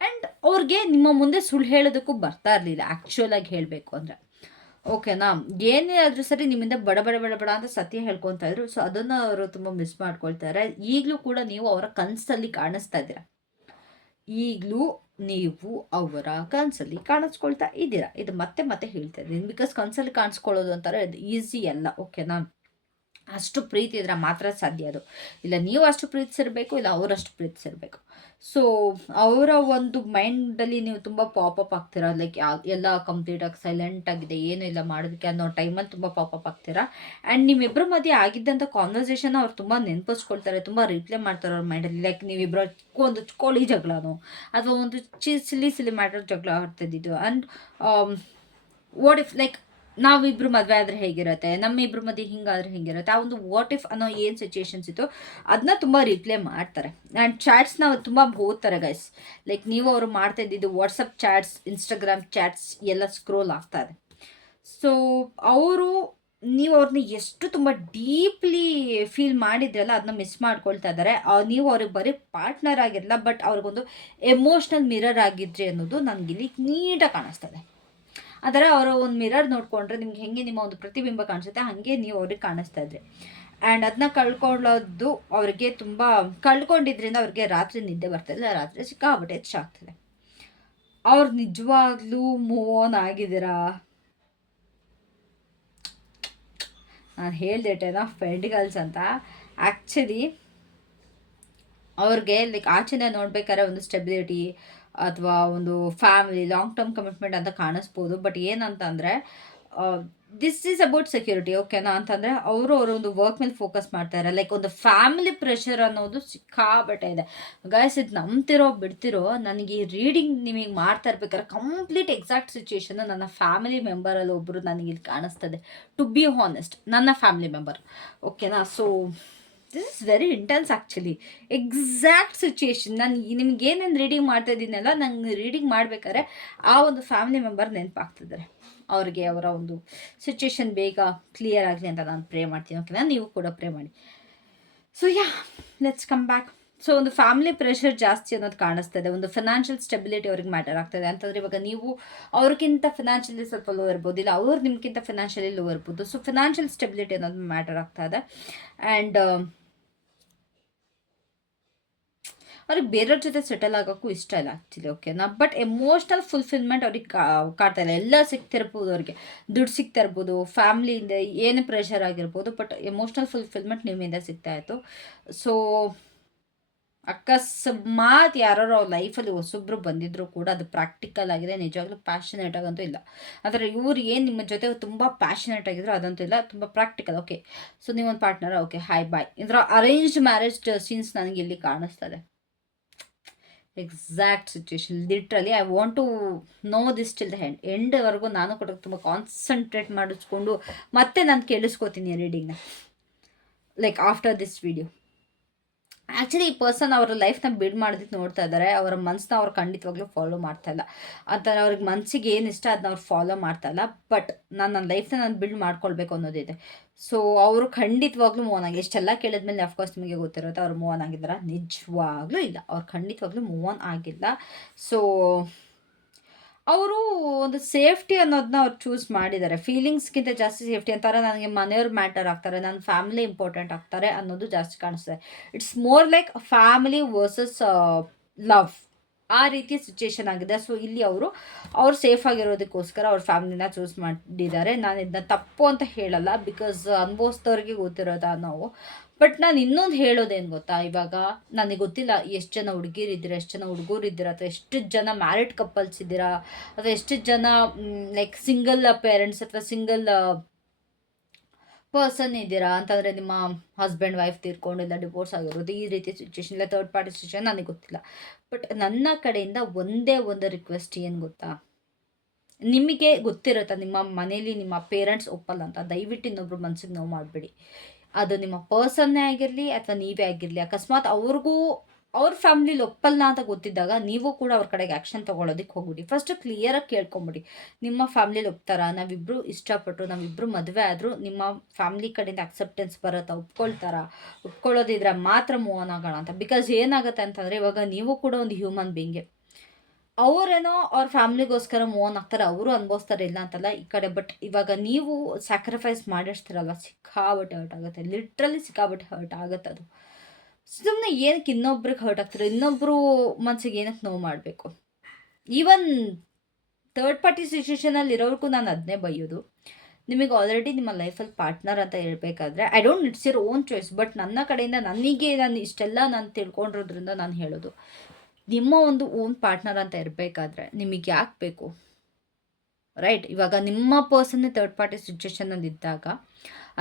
ಆ್ಯಂಡ್ ಅವ್ರಿಗೆ ನಿಮ್ಮ ಮುಂದೆ ಸುಳ್ಳು ಹೇಳೋದಕ್ಕೂ ಬರ್ತಾ ಇರಲಿಲ್ಲ. ಆ್ಯಕ್ಚುಲಾಗಿ ಹೇಳಬೇಕು ಅಂದರೆ. ಓಕೆನಾ? ಏನೇ ಆದರೂ ಸರಿ ನಿಮ್ಮಿಂದ ಬಡ ಬಡ ಬಡ ಬಡ ಅಂತ ಸತ್ಯ ಹೇಳ್ಕೊತಾ ಇದ್ರು. ಸೊ ಅದನ್ನು ಅವರು ತುಂಬ ಮಿಸ್ ಮಾಡ್ಕೊಳ್ತಾರೆ. ಈಗಲೂ ಕೂಡ ನೀವು ಅವರ ಕನಸಲ್ಲಿ ಕಾಣಿಸ್ತಾ ಇದ್ದೀರಾ? ಈಗಲೂ ನೀವು ಅವರ ಕನಸಲ್ಲಿ ಕಾಣಿಸ್ಕೊಳ್ತಾ ಇದ್ದೀರಾ? ಇದು ಮತ್ತೆ ಮತ್ತೆ ಹೇಳ್ತಾ ಇದ್ದೀನಿ ಬಿಕಾಸ್ ಕನಸಲ್ಲಿ ಕಾಣಿಸ್ಕೊಳ್ಳೋದು ಅಂತಾರೆ, ಅದು ಈಸಿ ಅಲ್ಲ ಓಕೆನಾ ಅಷ್ಟು ಪ್ರೀತಿ ಇದ್ರೆ ಮಾತ್ರ ಸಾಧ್ಯ ಅದು. ಇಲ್ಲ, ನೀವು ಅಷ್ಟು ಪ್ರೀತಿಸಿರ್ಬೇಕು, ಇಲ್ಲ ಅವರಷ್ಟು ಪ್ರೀತಿಸಿರ್ಬೇಕು. ಸೊ ಅವರ ಒಂದು ಮೈಂಡಲ್ಲಿ ನೀವು ತುಂಬ ಪಾಪಪ್ ಆಗ್ತೀರಾ? ಲೈಕ್ ಎಲ್ಲ ಕಂಪ್ಲೀಟಾಗಿ ಸೈಲೆಂಟ್ ಆಗಿದೆ, ಏನೂ ಇಲ್ಲ ಮಾಡೋದಕ್ಕೆ ಅನ್ನೋ ಟೈಮಲ್ಲಿ ತುಂಬ ಪಾಪಪ್ ಆಗ್ತೀರಾ? ಆ್ಯಂಡ್ ನಿಮ್ಮಿಬ್ಬರ ಮಧ್ಯೆ ಆಗಿದ್ದಂಥ ಕಾನ್ವರ್ಸೇಷನ್ ಅವ್ರು ತುಂಬ ನೆನಪಿಸ್ಕೊಳ್ತಾರೆ, ತುಂಬ ರಿಪ್ಲೈ ಮಾಡ್ತಾರೆ ಅವ್ರ ಮೈಂಡಲ್ಲಿ ಲೈಕ್ ನೀವಿಬ್ಬರ ಒಂದು ಕೋಳಿ ಜಗಳನೋ, ಅಥವಾ ಒಂದು ಚಿ ಸಿಲಿ ಸಿಲಿ ಮ್ಯಾಟರ್ ಜಗಳ ಆಡ್ತಿದ್ದಿದ್ದು ಆ್ಯಂಡ್ ವಾಟ್ ಇಫ್ ಲೈಕ್ ನಾವಿಬ್ರು ಮದುವೆ ಆದರೆ ಹೇಗಿರುತ್ತೆ? ನಮ್ಮಿಬ್ರು ಮದುವೆ ಹಿಂಗಾದ್ರೆ ಹೇಗಿರುತ್ತೆ? ಆ ಒಂದು ವಾಟ್ ಇಫ್ ಅನ್ನೋ ಏನು ಸಿಚುಯೇಷನ್ಸ್ ಇತ್ತು ಅದನ್ನ ತುಂಬ ರಿಪ್ಲೈ ಮಾಡ್ತಾರೆ. ಆ್ಯಂಡ್ ಚಾಟ್ಸ್ನ ತುಂಬ ಓದ್ತಾರೆ ಗೈಸ್ ಲೈಕ್ ನೀವು ಅವರು ಮಾಡ್ತಾ ಇದ್ದಿದ್ದು ವಾಟ್ಸಪ್ ಚಾಟ್ಸ್ ಇನ್ಸ್ಟಾಗ್ರಾಮ್ ಚಾಟ್ಸ್ ಎಲ್ಲ ಸ್ಕ್ರೋಲ್ ಆಗ್ತಾ ಇದೆ. ಸೊ ಅವರು, ನೀವು ಅವ್ರನ್ನ ಎಷ್ಟು ತುಂಬ ಡೀಪ್ಲಿ ಫೀಲ್ ಮಾಡಿದ್ರಲ್ಲ ಅದನ್ನ ಮಿಸ್ ಮಾಡ್ಕೊಳ್ತಾ ಇದ್ದಾರೆ ನೀವು ಅವ್ರಿಗೆ ಬರೀ ಪಾರ್ಟ್ನರ್ ಆಗಿರಲ್ಲ ಬಟ್ ಅವ್ರಿಗೊಂದು ಎಮೋಷ್ನಲ್ ಮಿರರ್ ಆಗಿದ್ರಿ ಅನ್ನೋದು ನನಗಿಲ್ಲಿ ನೀಟಾಗಿ ಕಾಣಿಸ್ತದೆ ಅದರ ಅವರ ಒಂದು ಮಿರರ್ ನೋಡಿಕೊಂಡ್ರೆ ನಿಮ್ಗೆ ಹೆಂಗೆ ನಿಮ್ಮ ಒಂದು ಪ್ರತಿಬಿಂಬ ಕಾಣಿಸುತ್ತೆ, ಹಾಗೆ ನೀವು ಅವ್ರಿಗೆ ಕಾಣಿಸ್ತಾ ಇದ್ರಿ. ಆ್ಯಂಡ್ ಅದನ್ನ ಕಳ್ಕೊಳ್ಳೋದು ಅವ್ರಿಗೆ ತುಂಬ, ಕಳ್ಕೊಂಡಿದ್ರಿಂದ ಅವ್ರಿಗೆ ರಾತ್ರಿ ನಿದ್ದೆ ಬರ್ತಾಯಿಲ್ಲ ರಾತ್ರಿ ಸಿಕ್ಕಾಬಿಟ್ಟೆ ಹೆಚ್ಚಾಗ್ತದೆ ಅವ್ರು ನಿಜವಾಗ್ಲೂ ಮೂವ್ ಆನ್ ಆಗಿದ್ದೀರಾ? ನಾನು ಹೇಳಿದೆ ಆಫ್ ಪೆಂಟಿಕಲ್ಸ್ ಅಂತ. ಆ್ಯಕ್ಚುಲಿ ಅವ್ರಿಗೆ ಲೈಕ್ ಆಚೆನೇ ನೋಡ್ಬೇಕಾದ್ರೆ ಒಂದು ಸ್ಟೆಬಿಲಿಟಿ ಅಥವಾ ಒಂದು ಫ್ಯಾಮಿಲಿ ಲಾಂಗ್ ಟರ್ಮ್ ಕಮಿಟ್ಮೆಂಟ್ ಅಂತ ಕಾಣಿಸ್ಬೋದು. ಬಟ್ ಏನಂತ ಅಂದರೆ ದಿಸ್ ಈಸ್ ಅಬೌಟ್ ಸೆಕ್ಯೂರಿಟಿ ಓಕೆನಾ ಅಂತಂದರೆ, ಅವರು ಅವರು ಒಂದು ವರ್ಕ್ ಮೇಲೆ ಫೋಕಸ್ ಮಾಡ್ತಾರೆ ಲೈಕ್ ಒಂದು ಫ್ಯಾಮಿಲಿ ಪ್ರೆಷರ್ ಅನ್ನೋದು ಸಿಕ್ಕಾಬಟ್ಟೆ ಇದೆ. ಗೈಸ್ ಇದು ನಂಬ್ತಿರೋ, ಬಿಡ್ತಿರೋ, ನನಗೆ ಈ ರೀಡಿಂಗ್ ನಿಮಗೆ ಮಾಡ್ತಾ ಇರ್ಬೇಕಾದ್ರೆ ಕಂಪ್ಲೀಟ್ ಎಕ್ಸಾಕ್ಟ್ ಸಿಚುಯೇಷನ್ ನನ್ನ ಫ್ಯಾಮಿಲಿ ಮೆಂಬರಲ್ಲಿ ಒಬ್ಬರು ನನಗೆ ಇಲ್ಲಿ ಕಾಣಿಸ್ತದೆ. ಟು ಬಿ ಹಾನೆಸ್ಟ್ ನನ್ನ ಫ್ಯಾಮಿಲಿ ಮೆಂಬರ್ ಓಕೆನಾ so this is very intense actually exact situation ನಾನು ನಿಮ್ಗೆ ಏನೇನು ರೀಡಿಂಗ್ ಮಾಡ್ತಾ ಇದ್ದೀನಲ್ಲ, ನಂಗೆ ರೀಡಿಂಗ್ ಮಾಡ್ಬೇಕಾದ್ರೆ ಆ ಒಂದು ಫ್ಯಾಮಿಲಿ ಮೆಂಬರ್ ನೆನಪಾಗ್ತಿದ್ದಾರೆ ಅವ್ರಿಗೆ ಅವರ ಒಂದು ಸಿಚುಯೇಷನ್ ಬೇಗ ಕ್ಲಿಯರ್ ಆಗಲಿ ಅಂತ ನಾನು ಪ್ರೇ ಮಾಡ್ತೀನಿ ಓಕೆನಾ ನೀವು ಕೂಡ ಪ್ರೇ ಮಾಡಿ. So ya let's come back so ಒಂದು ಫ್ಯಾಮಿಲಿ ಪ್ರೆಷರ್ ಜಾಸ್ತಿ ಅನ್ನೋದು ಕಾಣಿಸ್ತದೆ ಒಂದು ಫಿನಾನ್ಷಿಯಲ್ ಸ್ಟೆಬಿಲಿಟಿ ಅವ್ರಿಗೆ ಮ್ಯಾಟರ್ ಆಗ್ತದೆ ಅಂತಂದರೆ ಇವಾಗ ನೀವು ಅವ್ರಿಗಿಂತ ಫಿನಾನ್ಷಿಯಲಿ ಸ್ವಲ್ಪ ಲೋ ಇರ್ಬೋದು, ಇಲ್ಲ ಅವ್ರು ನಿಮ್ಗಿಂತ ಫಿನಾನ್ಷಿಯಲಿ ಲೋ ಇರ್ಬೋದು. ಸೊ ಫಿನಾನ್ಷಿಯಲ್ ಸ್ಟೆಬಿಲಿಟಿ ಅನ್ನೋದು ಮ್ಯಾಟರ್ ಆಗ್ತಾ ಇದೆ. ಆ್ಯಂಡ್ ಅವ್ರಿಗೆ ಬೇರೆಯವ್ರ ಜೊತೆ ಸೆಟಲ್ ಆಗೋಕ್ಕೂ ಇಷ್ಟ ಇಲ್ಲ ಆ್ಯಕ್ಚುಲಿ ಓಕೆನಾ ಬಟ್ ಎಮೋಷ್ನಲ್ ಫುಲ್ಫಿಲ್ಮೆಂಟ್ ಅವ್ರಿಗೆ ಕಾಡ್ತಾ ಇಲ್ಲ. ಎಲ್ಲ ಸಿಗ್ತಿರ್ಬೋದು ಅವ್ರಿಗೆ. ದುಡ್ಡು ಸಿಗ್ತಾ ಇರ್ಬೋದು ಫ್ಯಾಮ್ಲಿಯಿಂದ ಏನೇ ಪ್ರೆಷರ್ ಆಗಿರ್ಬೋದು ಬಟ್ ಎಮೋಷ್ನಲ್ ಫುಲ್ಫಿಲ್ಮೆಂಟ್ ನಿಮ್ಮಿಂದ ಸಿಗ್ತಾ ಇತ್ತು. ಸೊ ಅಕಸ್ಮಾತ್ ಯಾರೋ ಅವ್ರ ಲೈಫಲ್ಲಿ ಹೊಸೊಬ್ರು ಬಂದಿದ್ರು ಕೂಡ ಅದು ಪ್ರಾಕ್ಟಿಕಲ್ ಆಗಿದೆ, ನಿಜವಾಗ್ಲೂ ಪ್ಯಾಷನೇಟ್ ಆಗಂತೂ ಇಲ್ಲ. ಆದರೆ ಇವ್ರು ಏನು ನಿಮ್ಮ ಜೊತೆ ತುಂಬ ಪ್ಯಾಷನೇಟ್ ಆಗಿದ್ರು ಅದಂತೂ ಇಲ್ಲ, ತುಂಬ ಪ್ರಾಕ್ಟಿಕಲ್ ಓಕೆ ಸೊ ನೀವೊಂದು ಪಾರ್ಟ್ನರ್ ಓಕೆ ಹಾಯ್ ಬಾಯ್ ಇದರ ಅರೇಂಜ್ಡ್ ಮ್ಯಾರೇಜ್ ಸೀನ್ಸ್ ನನಗೆ ಇಲ್ಲಿ ಕಾಣಿಸ್ತದೆ exact situation literally I want to know this till the end ಎಂಡ್ವರೆಗೂ ನಾನು ಕೂಡ ತುಂಬ ಕಾನ್ಸಂಟ್ರೇಟ್ ಮಾಡಿಸ್ಕೊಂಡು ಮತ್ತೆ ನಾನು ಕೇಳಿಸ್ಕೋತೀನಿ ರೀಡಿಂಗ್ನ like after this video actually ಈ ಪರ್ಸನ್ ಅವರ ಲೈಫ್ನ ಬಿಡ್ ಮಾಡೋದಕ್ಕೆ ನೋಡ್ತಾ ಇದ್ದಾರೆ ಅವರ ಮನಸ್ಸನ್ನ ಅವ್ರು ಖಂಡಿತವಾಗ್ಲೂ ಫಾಲೋ ಮಾಡ್ತಾ ಇಲ್ಲ. ಅಂತ ಅವ್ರಿಗೆ ಮನಸ್ಸಿಗೆ ಏನು ಇಷ್ಟ ಅದನ್ನ ಅವ್ರು ಫಾಲೋ ಮಾಡ್ತಾ ಇಲ್ಲ. ಬಟ್ ನಾನು ನನ್ನ ಲೈಫ್ನ ನಾನು ಬಿಲ್ಡ್ ಮಾಡ್ಕೊಳ್ಬೇಕು ಅನ್ನೋದಿದೆ. ಸೊ ಅವರು ಖಂಡಿತವಾಗ್ಲೂ ಮೂವ್ ಆಗಿ ಎಷ್ಟೆಲ್ಲ ಕೇಳಿದ್ಮೇಲೆ ಅಫ್ಕೋರ್ಸ್ ನಿಮಗೆ ಗೊತ್ತಿರುತ್ತೆ, ಅವ್ರು ಮೂವ್ ಆನ್ ಆಗಿದ್ದಾರೆ? ನಿಜವಾಗ್ಲೂ ಇಲ್ಲ. ಅವ್ರು ಖಂಡಿತವಾಗ್ಲೂ ಮೂವ್ ಆನ್ ಆಗಿಲ್ಲ. ಸೊ ಅವರು ಒಂದು ಸೇಫ್ಟಿ ಅನ್ನೋದನ್ನ ಅವ್ರು ಚೂಸ್ ಮಾಡಿದ್ದಾರೆ. ಫೀಲಿಂಗ್ಸ್ಗಿಂತ ಜಾಸ್ತಿ ಸೇಫ್ಟಿ ಅಂತಾರೆ. ನನಗೆ ಮನೆಯವ್ರು ಮ್ಯಾಟರ್ ಆಗ್ತಾರೆ. ನನ್ನ ಫ್ಯಾಮಿಲಿ ಇಂಪಾರ್ಟೆಂಟ್ ಆಗ್ತಾರೆ ಅನ್ನೋದು ಜಾಸ್ತಿ ಕಾಣಿಸ್ತದೆ. It's more like family versus love ಆ ರೀತಿಯ ಸಿಚುಯೇಷನ್ ಆಗಿದೆ. ಸೊ ಇಲ್ಲಿ ಅವರು, ಅವ್ರು ಸೇಫ್ ಆಗಿರೋದಕ್ಕೋಸ್ಕರ ಅವ್ರ ಫ್ಯಾಮಿಲಿನ ಚೂಸ್ ಮಾಡಿದ್ದಾರೆ. ನಾನು ಇದನ್ನ ತಪ್ಪು ಅಂತ ಹೇಳಲ್ಲ. ಬಿಕಾಸ್ ಅನುಭವಿಸ್ದವ್ರಿಗೆ ಗೊತ್ತಿರೋದ ನಾವು? ಬಟ್ ನಾನು ಇನ್ನೊಂದು ಹೇಳೋದೇನು ಗೊತ್ತಾ? ಇವಾಗ ನನಗೆ ಗೊತ್ತಿಲ್ಲ ಎಷ್ಟು ಜನ ಹುಡುಗಿರಿದ್ದೀರಾ ಎಷ್ಟು ಜನ ಹುಡುಗರು ಇದ್ದೀರಾ, ಅಥವಾ ಎಷ್ಟು ಜನ ಮ್ಯಾರಿಡ್ ಕಪಲ್ಸ್ ಇದ್ದೀರಾ, ಅಥವಾ ಎಷ್ಟು ಜನ ಲೈಕ್ ಸಿಂಗಲ್ ಪೇರೆಂಟ್ಸ್ ಅಥವಾ ಸಿಂಗಲ್ ಪರ್ಸನ್ ಇದ್ದೀರಾ? ಅಂತಂದರೆ ನಿಮ್ಮ ಹಸ್ಬೆಂಡ್ ವೈಫ್ ತೀರ್ಕೊಂಡು ಇಲ್ಲ ಡಿವೋರ್ಸ್ ಆಗಿರೋದು, ಈ ರೀತಿ ಸಿಚುವೇಶನ್ ಇಲ್ಲ ಥರ್ಡ್ ಪಾರ್ಟಿ ಸಿಚುವೇಶನ್ ನನಗೆ ಗೊತ್ತಿಲ್ಲ. ಬಟ್ ನನ್ನ ಕಡೆಯಿಂದ ಒಂದೇ ಒಂದು ರಿಕ್ವೆಸ್ಟ್ ಏನು ಗೊತ್ತಾ? ನಿಮಗೆ ಗೊತ್ತಿರುತ್ತಾ, ನಿಮ್ಮ ಮನೇಲಿ ನಿಮ್ಮ ಪೇರೆಂಟ್ಸ್ ಒಪ್ಪಲ್ಲ ಅಂತ? ದಯವಿಟ್ಟು ಇನ್ನೊಬ್ರು ಮನ್ಸಿಗೆ ನೋವು ಮಾಡಬೇಡಿ. ಅದು ನಿಮ್ಮ ಪರ್ಸನ್ನೇ ಆಗಿರಲಿ ಅಥವಾ ನೀವೇ ಆಗಿರಲಿ, ಅಕಸ್ಮಾತ್ ಅವ್ರಿಗೂ ಅವ್ರ ಫ್ಯಾಮಿಲಿ ಒಪ್ಪಲ್ಲ ಅಂತ ಗೊತ್ತಿದ್ದಾಗ ನೀವು ಕೂಡ ಅವ್ರ ಕಡೆಗೆ ಆ್ಯಕ್ಷನ್ ತೊಗೊಳೋದಕ್ಕೆ ಹೋಗ್ಬಿಡಿ. ಫಸ್ಟ್ ಕ್ಲಿಯರಾಗಿ ಕೇಳ್ಕೊಂಬಿಡಿ. ನಿಮ್ಮ ಫ್ಯಾಮ್ಲಿಲಿ ಒಪ್ತಾರ? ನಾವಿಬ್ಬರು ಇಷ್ಟಪಟ್ಟು, ನಾವಿಬ್ರು ಮದುವೆ ಆದರೂ ನಿಮ್ಮ ಫ್ಯಾಮ್ಲಿ ಕಡೆಯಿಂದ ಅಕ್ಸೆಪ್ಟೆನ್ಸ್ ಬರುತ್ತಾ? ಒಪ್ಕೊಳ್ತಾರ? ಒಪ್ಕೊಳ್ಳೋದಿದ್ರೆ ಮಾತ್ರ ಮೂವ್ ಆಗೋಣ ಅಂತ. ಬಿಕಾಸ್ ಏನಾಗುತ್ತೆ ಅಂತಂದರೆ ಇವಾಗ ನೀವು ಕೂಡ ಒಂದು ಹ್ಯೂಮನ್ ಬೀಂಗೆ ಅವರೇನೋ ಅವ್ರ ಫ್ಯಾಮ್ಲಿಗೋಸ್ಕರ ಮೂವ್ ಆನ್ ಆಗ್ತಾರೆ, ಅವರು ಅನುಭವಿಸ್ತಾರೆ ಇಲ್ಲ ಅಂತಲ್ಲ ಈ ಕಡೆ ಬಟ್ ಇವಾಗ ನೀವು ಸ್ಯಾಕ್ರಿಫೈಸ್ ಮಾಡಿರ್ತೀರಲ್ಲ ಸಿಕ್ಕಾಬಟ್ಟೆ ಹರ್ಟ್ ಆಗುತ್ತೆ ಲಿಟ್ರಲಿ ಸಿಕ್ಕಾಬಟ್ಟೆ ಹರ್ಟ್ ಆಗುತ್ತೆ ಅದು. ಸುಮ್ಮನೆ ಏನಕ್ಕೆ ಇನ್ನೊಬ್ರಿಗೆ ಹರ್ಟ್ ಆಗ್ತಾರೆ ಇನ್ನೊಬ್ಬರು ಮನಸ್ಸಿಗೆ ಏನಕ್ಕೆ ನೋವು ಮಾಡಬೇಕು? ಈವನ್ ಥರ್ಡ್ ಪಾರ್ಟಿ ಸಿಚುವೇಷನಲ್ಲಿ ಇರೋರ್ಗೂ ನಾನು ಅದನ್ನೇ ಬೈಯೋದು. ನಿಮಗೆ ಆಲ್ರೆಡಿ ನಿಮ್ಮ ಲೈಫಲ್ಲಿ ಪಾರ್ಟ್ನರ್ ಅಂತ ಹೇಳ್ಬೇಕಾದ್ರೆ I don't it's your own choice but ನನ್ನ ಕಡೆಯಿಂದ ನನಗೆ ನಾನು ಇಷ್ಟೆಲ್ಲ ನಾನು ತಿಳ್ಕೊಂಡಿರೋದ್ರಿಂದ ನಾನು ಹೇಳೋದು. ನಿಮ್ಮ ಒಂದು ಓನ್ ಪಾರ್ಟ್ನರ್ ಅಂತ ಇರಬೇಕಾದ್ರೆ ನಿಮಗೆ ಯಾಕೆ ಬೇಕು? ರೈಟ್ ಇವಾಗ ನಿಮ್ಮ ಪರ್ಸನ್ನೇ ಥರ್ಡ್ ಪಾರ್ಟಿ ಸಿಚುವೇಶನಲ್ಲಿ ಇದ್ದಾಗ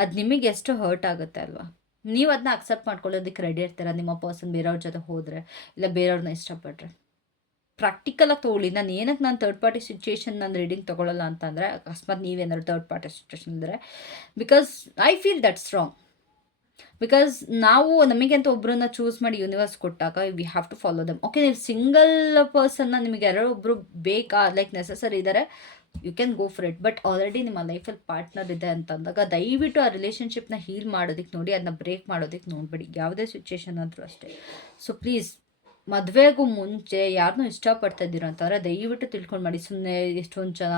ಅದು ನಿಮಗೆ ಎಷ್ಟು ಹರ್ಟ್ ಆಗುತ್ತೆ ಅಲ್ವಾ? ನೀವು ಅದನ್ನ ಅಕ್ಸೆಪ್ಟ್ ಮಾಡ್ಕೊಳ್ಳೋದಕ್ಕೆ ರೆಡಿ ಇರ್ತೀರ ನಿಮ್ಮ ಪರ್ಸನ್ ಬೇರೆಯವ್ರ ಜೊತೆ ಹೋದರೆ ಇಲ್ಲ ಬೇರೆಯವ್ರನ್ನ ಇಷ್ಟಪಟ್ಟರೆ ಪ್ರಾಕ್ಟಿಕಲಾಗಿ ತೊಗೊಳ್ಳಿ. ನಾನು ಏನಕ್ಕೆ ನಾನು ಥರ್ಡ್ ಪಾರ್ಟಿ ಸಿಚುವೇಶನ್ ನಾನು ರೀಡಿಂಗ್ ತೊಗೊಳ್ಳಲ್ಲ ಅಂತಂದರೆ ಅಕಸ್ಮಾತ್ ನೀವೇನಾದ್ರು ಥರ್ಡ್ ಪಾರ್ಟಿ ಸಿಚುವೇಶನ್ ಅಂದರೆ because I feel that's wrong because ನಾವು ನಮಗೆ ಅಂತ ಒಬ್ಬರನ್ನ ಚೂಸ್ ಮಾಡಿ ಯೂನಿವರ್ಸ್ ಕೊಟ್ಟಾಗ we have to follow them okay ನೀವು ಸಿಂಗಲ್ ಪರ್ಸನ್ನ ನಿಮಗೆ ಯಾರೋ ಒಬ್ಬರು ಬೇಕಾ ಲೈಕ್ ನೆಸಸರಿ ಇದ್ದಾರೆ you can go for it but already ನಿಮ್ಮ ಲೈಫಲ್ಲಿ ಪಾರ್ಟ್ನರ್ ಇದೆ ಅಂತಂದಾಗ ದಯವಿಟ್ಟು ಆ ರಿಲೇಷನ್ಶಿಪ್ನ ಹೀಲ್ ಮಾಡೋದಕ್ಕೆ ನೋಡಿ ಅದನ್ನ ಬ್ರೇಕ್ ಮಾಡೋದಕ್ಕೆ ನೋಡಬೇಡಿ. ಯಾವುದೇ ಸಿಚುವೇಶನ್ ಆದರೂ ಅಷ್ಟೇ. ಸೊ ಪ್ಲೀಸ್ ಮದುವೆಗೂ ಮುಂಚೆ ಯಾರನ್ನೂ ಇಷ್ಟಪಡ್ತಾ ಇದ್ದೀರೋ ಅಂತಂದರೆ ದಯವಿಟ್ಟು ತಿಳ್ಕೊಂಡು ಮಾಡಿ. ಸುಮ್ಮನೆ ಎಷ್ಟೊಂದು ಜನ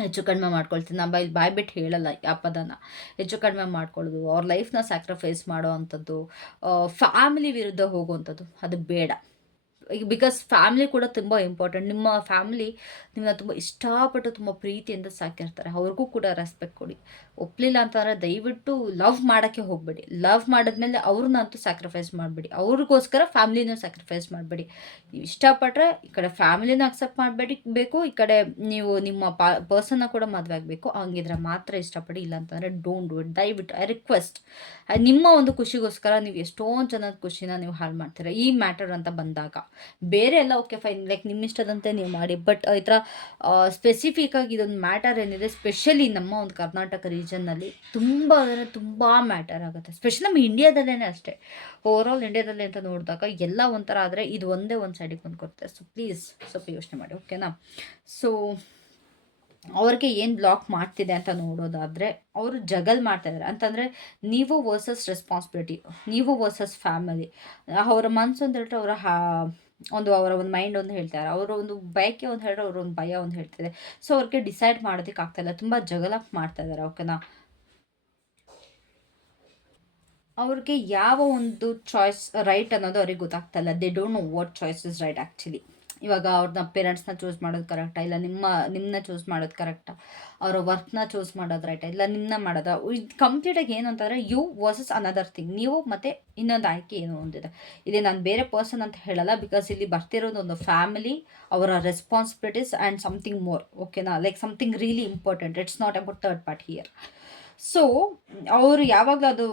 ಹೆಚ್ಚು ಕಡಿಮೆ ಮಾಡ್ಕೊಳ್ತೀನಿ. ನಮ್ಮ ಬಾಯಿ ಬಾಯ್ ಬಿಟ್ಟು ಹೇಳಲ್ಲ ಆ ಪದನ ಹೆಚ್ಚು ಕಡಿಮೆ ಮಾಡ್ಕೊಳ್ಳೋದು, ಅವ್ರ ಲೈಫ್ನ ಸ್ಯಾಕ್ರಿಫೈಸ್ ಮಾಡೋ ಅಂಥದ್ದು ಫ್ಯಾಮಿಲಿ ವಿರುದ್ಧ ಹೋಗುವಂಥದ್ದು, ಅದು ಬೇಡ. ಬಿಕಾಸ್ ಫ್ಯಾಮಿಲಿ ಕೂಡ ತುಂಬ ಇಂಪಾರ್ಟೆಂಟ್ ನಿಮ್ಮ ಫ್ಯಾಮಿಲಿ ನಿಮ್ಮನ್ನ ತುಂಬ ಇಷ್ಟಪಟ್ಟು ತುಂಬ ಪ್ರೀತಿಯಿಂದ ಸಾಕಿರ್ತಾರೆ. ಅವ್ರಿಗೂ ಕೂಡ ರೆಸ್ಪೆಕ್ಟ್ ಕೊಡಿ. ಒಪ್ಪಲಿಲ್ಲ ಅಂತಂದರೆ ದಯವಿಟ್ಟು ಲವ್ ಮಾಡೋಕ್ಕೆ ಹೋಗಬೇಡಿ. ಲವ್ ಮಾಡಿದ್ಮೇಲೆ ಅವ್ರನ್ನಂತೂ ಸ್ಯಾಕ್ರಿಫೈಸ್ ಮಾಡಬೇಡಿ. ಅವ್ರಿಗೋಸ್ಕರ ಫ್ಯಾಮ್ಲಿನೂ ಸ್ಯಾಕ್ರಿಫೈಸ್ ಮಾಡಬೇಡಿ. ನೀವು ಇಷ್ಟಪಟ್ಟರೆ ಈ ಕಡೆ ಫ್ಯಾಮಿಲಿನ ಅಕ್ಸೆಪ್ಟ್ ಮಾಡಬೇಡಿ ಬೇಕು. ಈ ಕಡೆ ನೀವು ನಿಮ್ಮ ಪಾ ಪರ್ಸನ್ನ ಕೂಡ ಮದುವೆ ಆಗಬೇಕು. ಹಂಗಿದ್ರೆ ಮಾತ್ರ ಇಷ್ಟಪಡಿ. ಇಲ್ಲ ಅಂತಂದರೆ ಡೋಂಟ್ ಡೂ ಇಟ್ ದಯವಿಟ್ಟು ಐ ರಿಕ್ವೆಸ್ಟ್ ನಿಮ್ಮ ಒಂದು ಖುಷಿಗೋಸ್ಕರ ನೀವು ಎಷ್ಟೊಂದು ಜನದ ಖುಷಿನ ನೀವು ಹಾಳು ಮಾಡ್ತೀರ. ಈ ಮ್ಯಾಟರ್ ಅಂತ ಬಂದಾಗ. ಬೇರೆ ಎಲ್ಲ ಓಕೆ ಫೈನ್ ಲೈಕ್ ನಿಮ್ಮ ಇಷ್ಟದಂತೆ ನೀವು ಮಾಡಿ. ಬಟ್ ಈ ಥರ ಸ್ಪೆಸಿಫಿಕ್ ಆಗಿ ಇದೊಂದು ಮ್ಯಾಟರ್ ಏನಿದೆ ಸ್ಪೆಷಲಿ ನಮ್ಮ ಒಂದು ಕರ್ನಾಟಕ ರೀಜನ್ನಲ್ಲಿ ತುಂಬ ಅಂದರೆ ತುಂಬ ಮ್ಯಾಟರ್ ಆಗುತ್ತೆ. ಸ್ಪೆಷಲಿ ನಮ್ಮ ಇಂಡಿಯಾದಲ್ಲೇ ಅಷ್ಟೇ. ಓವರ್ ಆಲ್ ಇಂಡಿಯಾದಲ್ಲಿ ಅಂತ ನೋಡಿದಾಗ ಎಲ್ಲ ಒಂಥರ ಆದರೆ ಇದು ಒಂದೇ ಒಂದು ಸೈಡಿಗೆ ಬಂದ್ಕೊಡುತ್ತೆ ಸೊ ಪ್ಲೀಸ್ ಸ್ವಲ್ಪ ಯೋಚನೆ ಮಾಡಿ ಓಕೆನಾ ಸೊ ಅವ್ರಿಗೆ ಏನು ಬ್ಲಾಕ್ ಮಾಡ್ತಿದೆ ಅಂತ ನೋಡೋದಾದರೆ, ಅವರು ಜಗಲ್ ಮಾಡ್ತಾ ಇದ್ದಾರೆ ಅಂತಂದರೆ, ನೀವು ವರ್ಸಸ್ ರೆಸ್ಪಾನ್ಸಿಬಿಲಿಟಿ ನೀವು ವರ್ಸಸ್ ಫ್ಯಾಮಿಲಿ ಅವರ ಮನಸ್ಸು ಅಂತ ಹೇಳ್ಬಿಟ್ಟು ಅವರ ಹಾ ಒಂದು ಅವರ ಒಂದು ಮೈಂಡ್ ಒಂದು ಹೇಳ್ತಾರೆ. ಅವರ ಒಂದು ಬಯಕೆ ಒಂದು ಹೇಳಿದ್ರೆ ಅವ್ರ ಒಂದು ಭಯ ಒಂದು ಹೇಳ್ತಿದೆ. ಸೊ ಅವ್ರಿಗೆ ಡಿಸೈಡ್ ಮಾಡೋದಕ್ಕೆ ಆಗ್ತಾಯಿಲ್ಲ ತುಂಬ ಜಗಳ ಮಾಡ್ತಾ ಇದ್ದಾರೆ ಓಕೆನಾ ಅವ್ರಿಗೆ ಯಾವ ಒಂದು ಚಾಯ್ಸ್ ರೈಟ್ ಅನ್ನೋದು ಅವ್ರಿಗೆ ಗೊತ್ತಾಗ್ತಾ ಇಲ್ಲ. They don't know what choice is right actually ಇವಾಗ ಅವ್ರನ್ನ ಪೇರೆಂಟ್ಸ್ನ ಚೂಸ್ ಮಾಡೋದು ಕರೆಕ್ಟಾ ಇಲ್ಲ ನಿಮ್ಮ ನಿಮ್ಮನ್ನ ಚೂಸ್ ಮಾಡೋದು ಕರೆಕ್ಟಾ ಅವರ ವರ್ಕ್ನ ಚೂಸ್ ಮಾಡೋದು ರೈಟಾ ಇಲ್ಲ ನಿಮ್ಮನ್ನ ಮಾಡೋದಾ ಇದು ಕಂಪ್ಲೀಟಾಗಿ ಏನು ಅಂತಂದರೆ ಯು ವರ್ಸಸ್ ಅನದರ್ ಥಿಂಗ್ ನೀವು ಮತ್ತು ಇನ್ನೊಂದು ಆಯ್ಕೆ ಏನು ಒಂದಿದೆ ಇದೆ ನಾನು ಬೇರೆ ಪರ್ಸನ್ ಅಂತ ಹೇಳಲ್ಲ ಬಿಕಾಸ್ ಇಲ್ಲಿ ಬರ್ತಿರೋದು ಒಂದು ಫ್ಯಾಮಿಲಿ ಅವರ ರೆಸ್ಪಾನ್ಸಿಬಿಲಿಟೀಸ್ ಆ್ಯಂಡ್ ಸಮಥಿಂಗ್ ಮೋರ್ ಓಕೆನಾ like something really important it's not about third part here so ಅವರು ಯಾವಾಗಲೂ ಅದು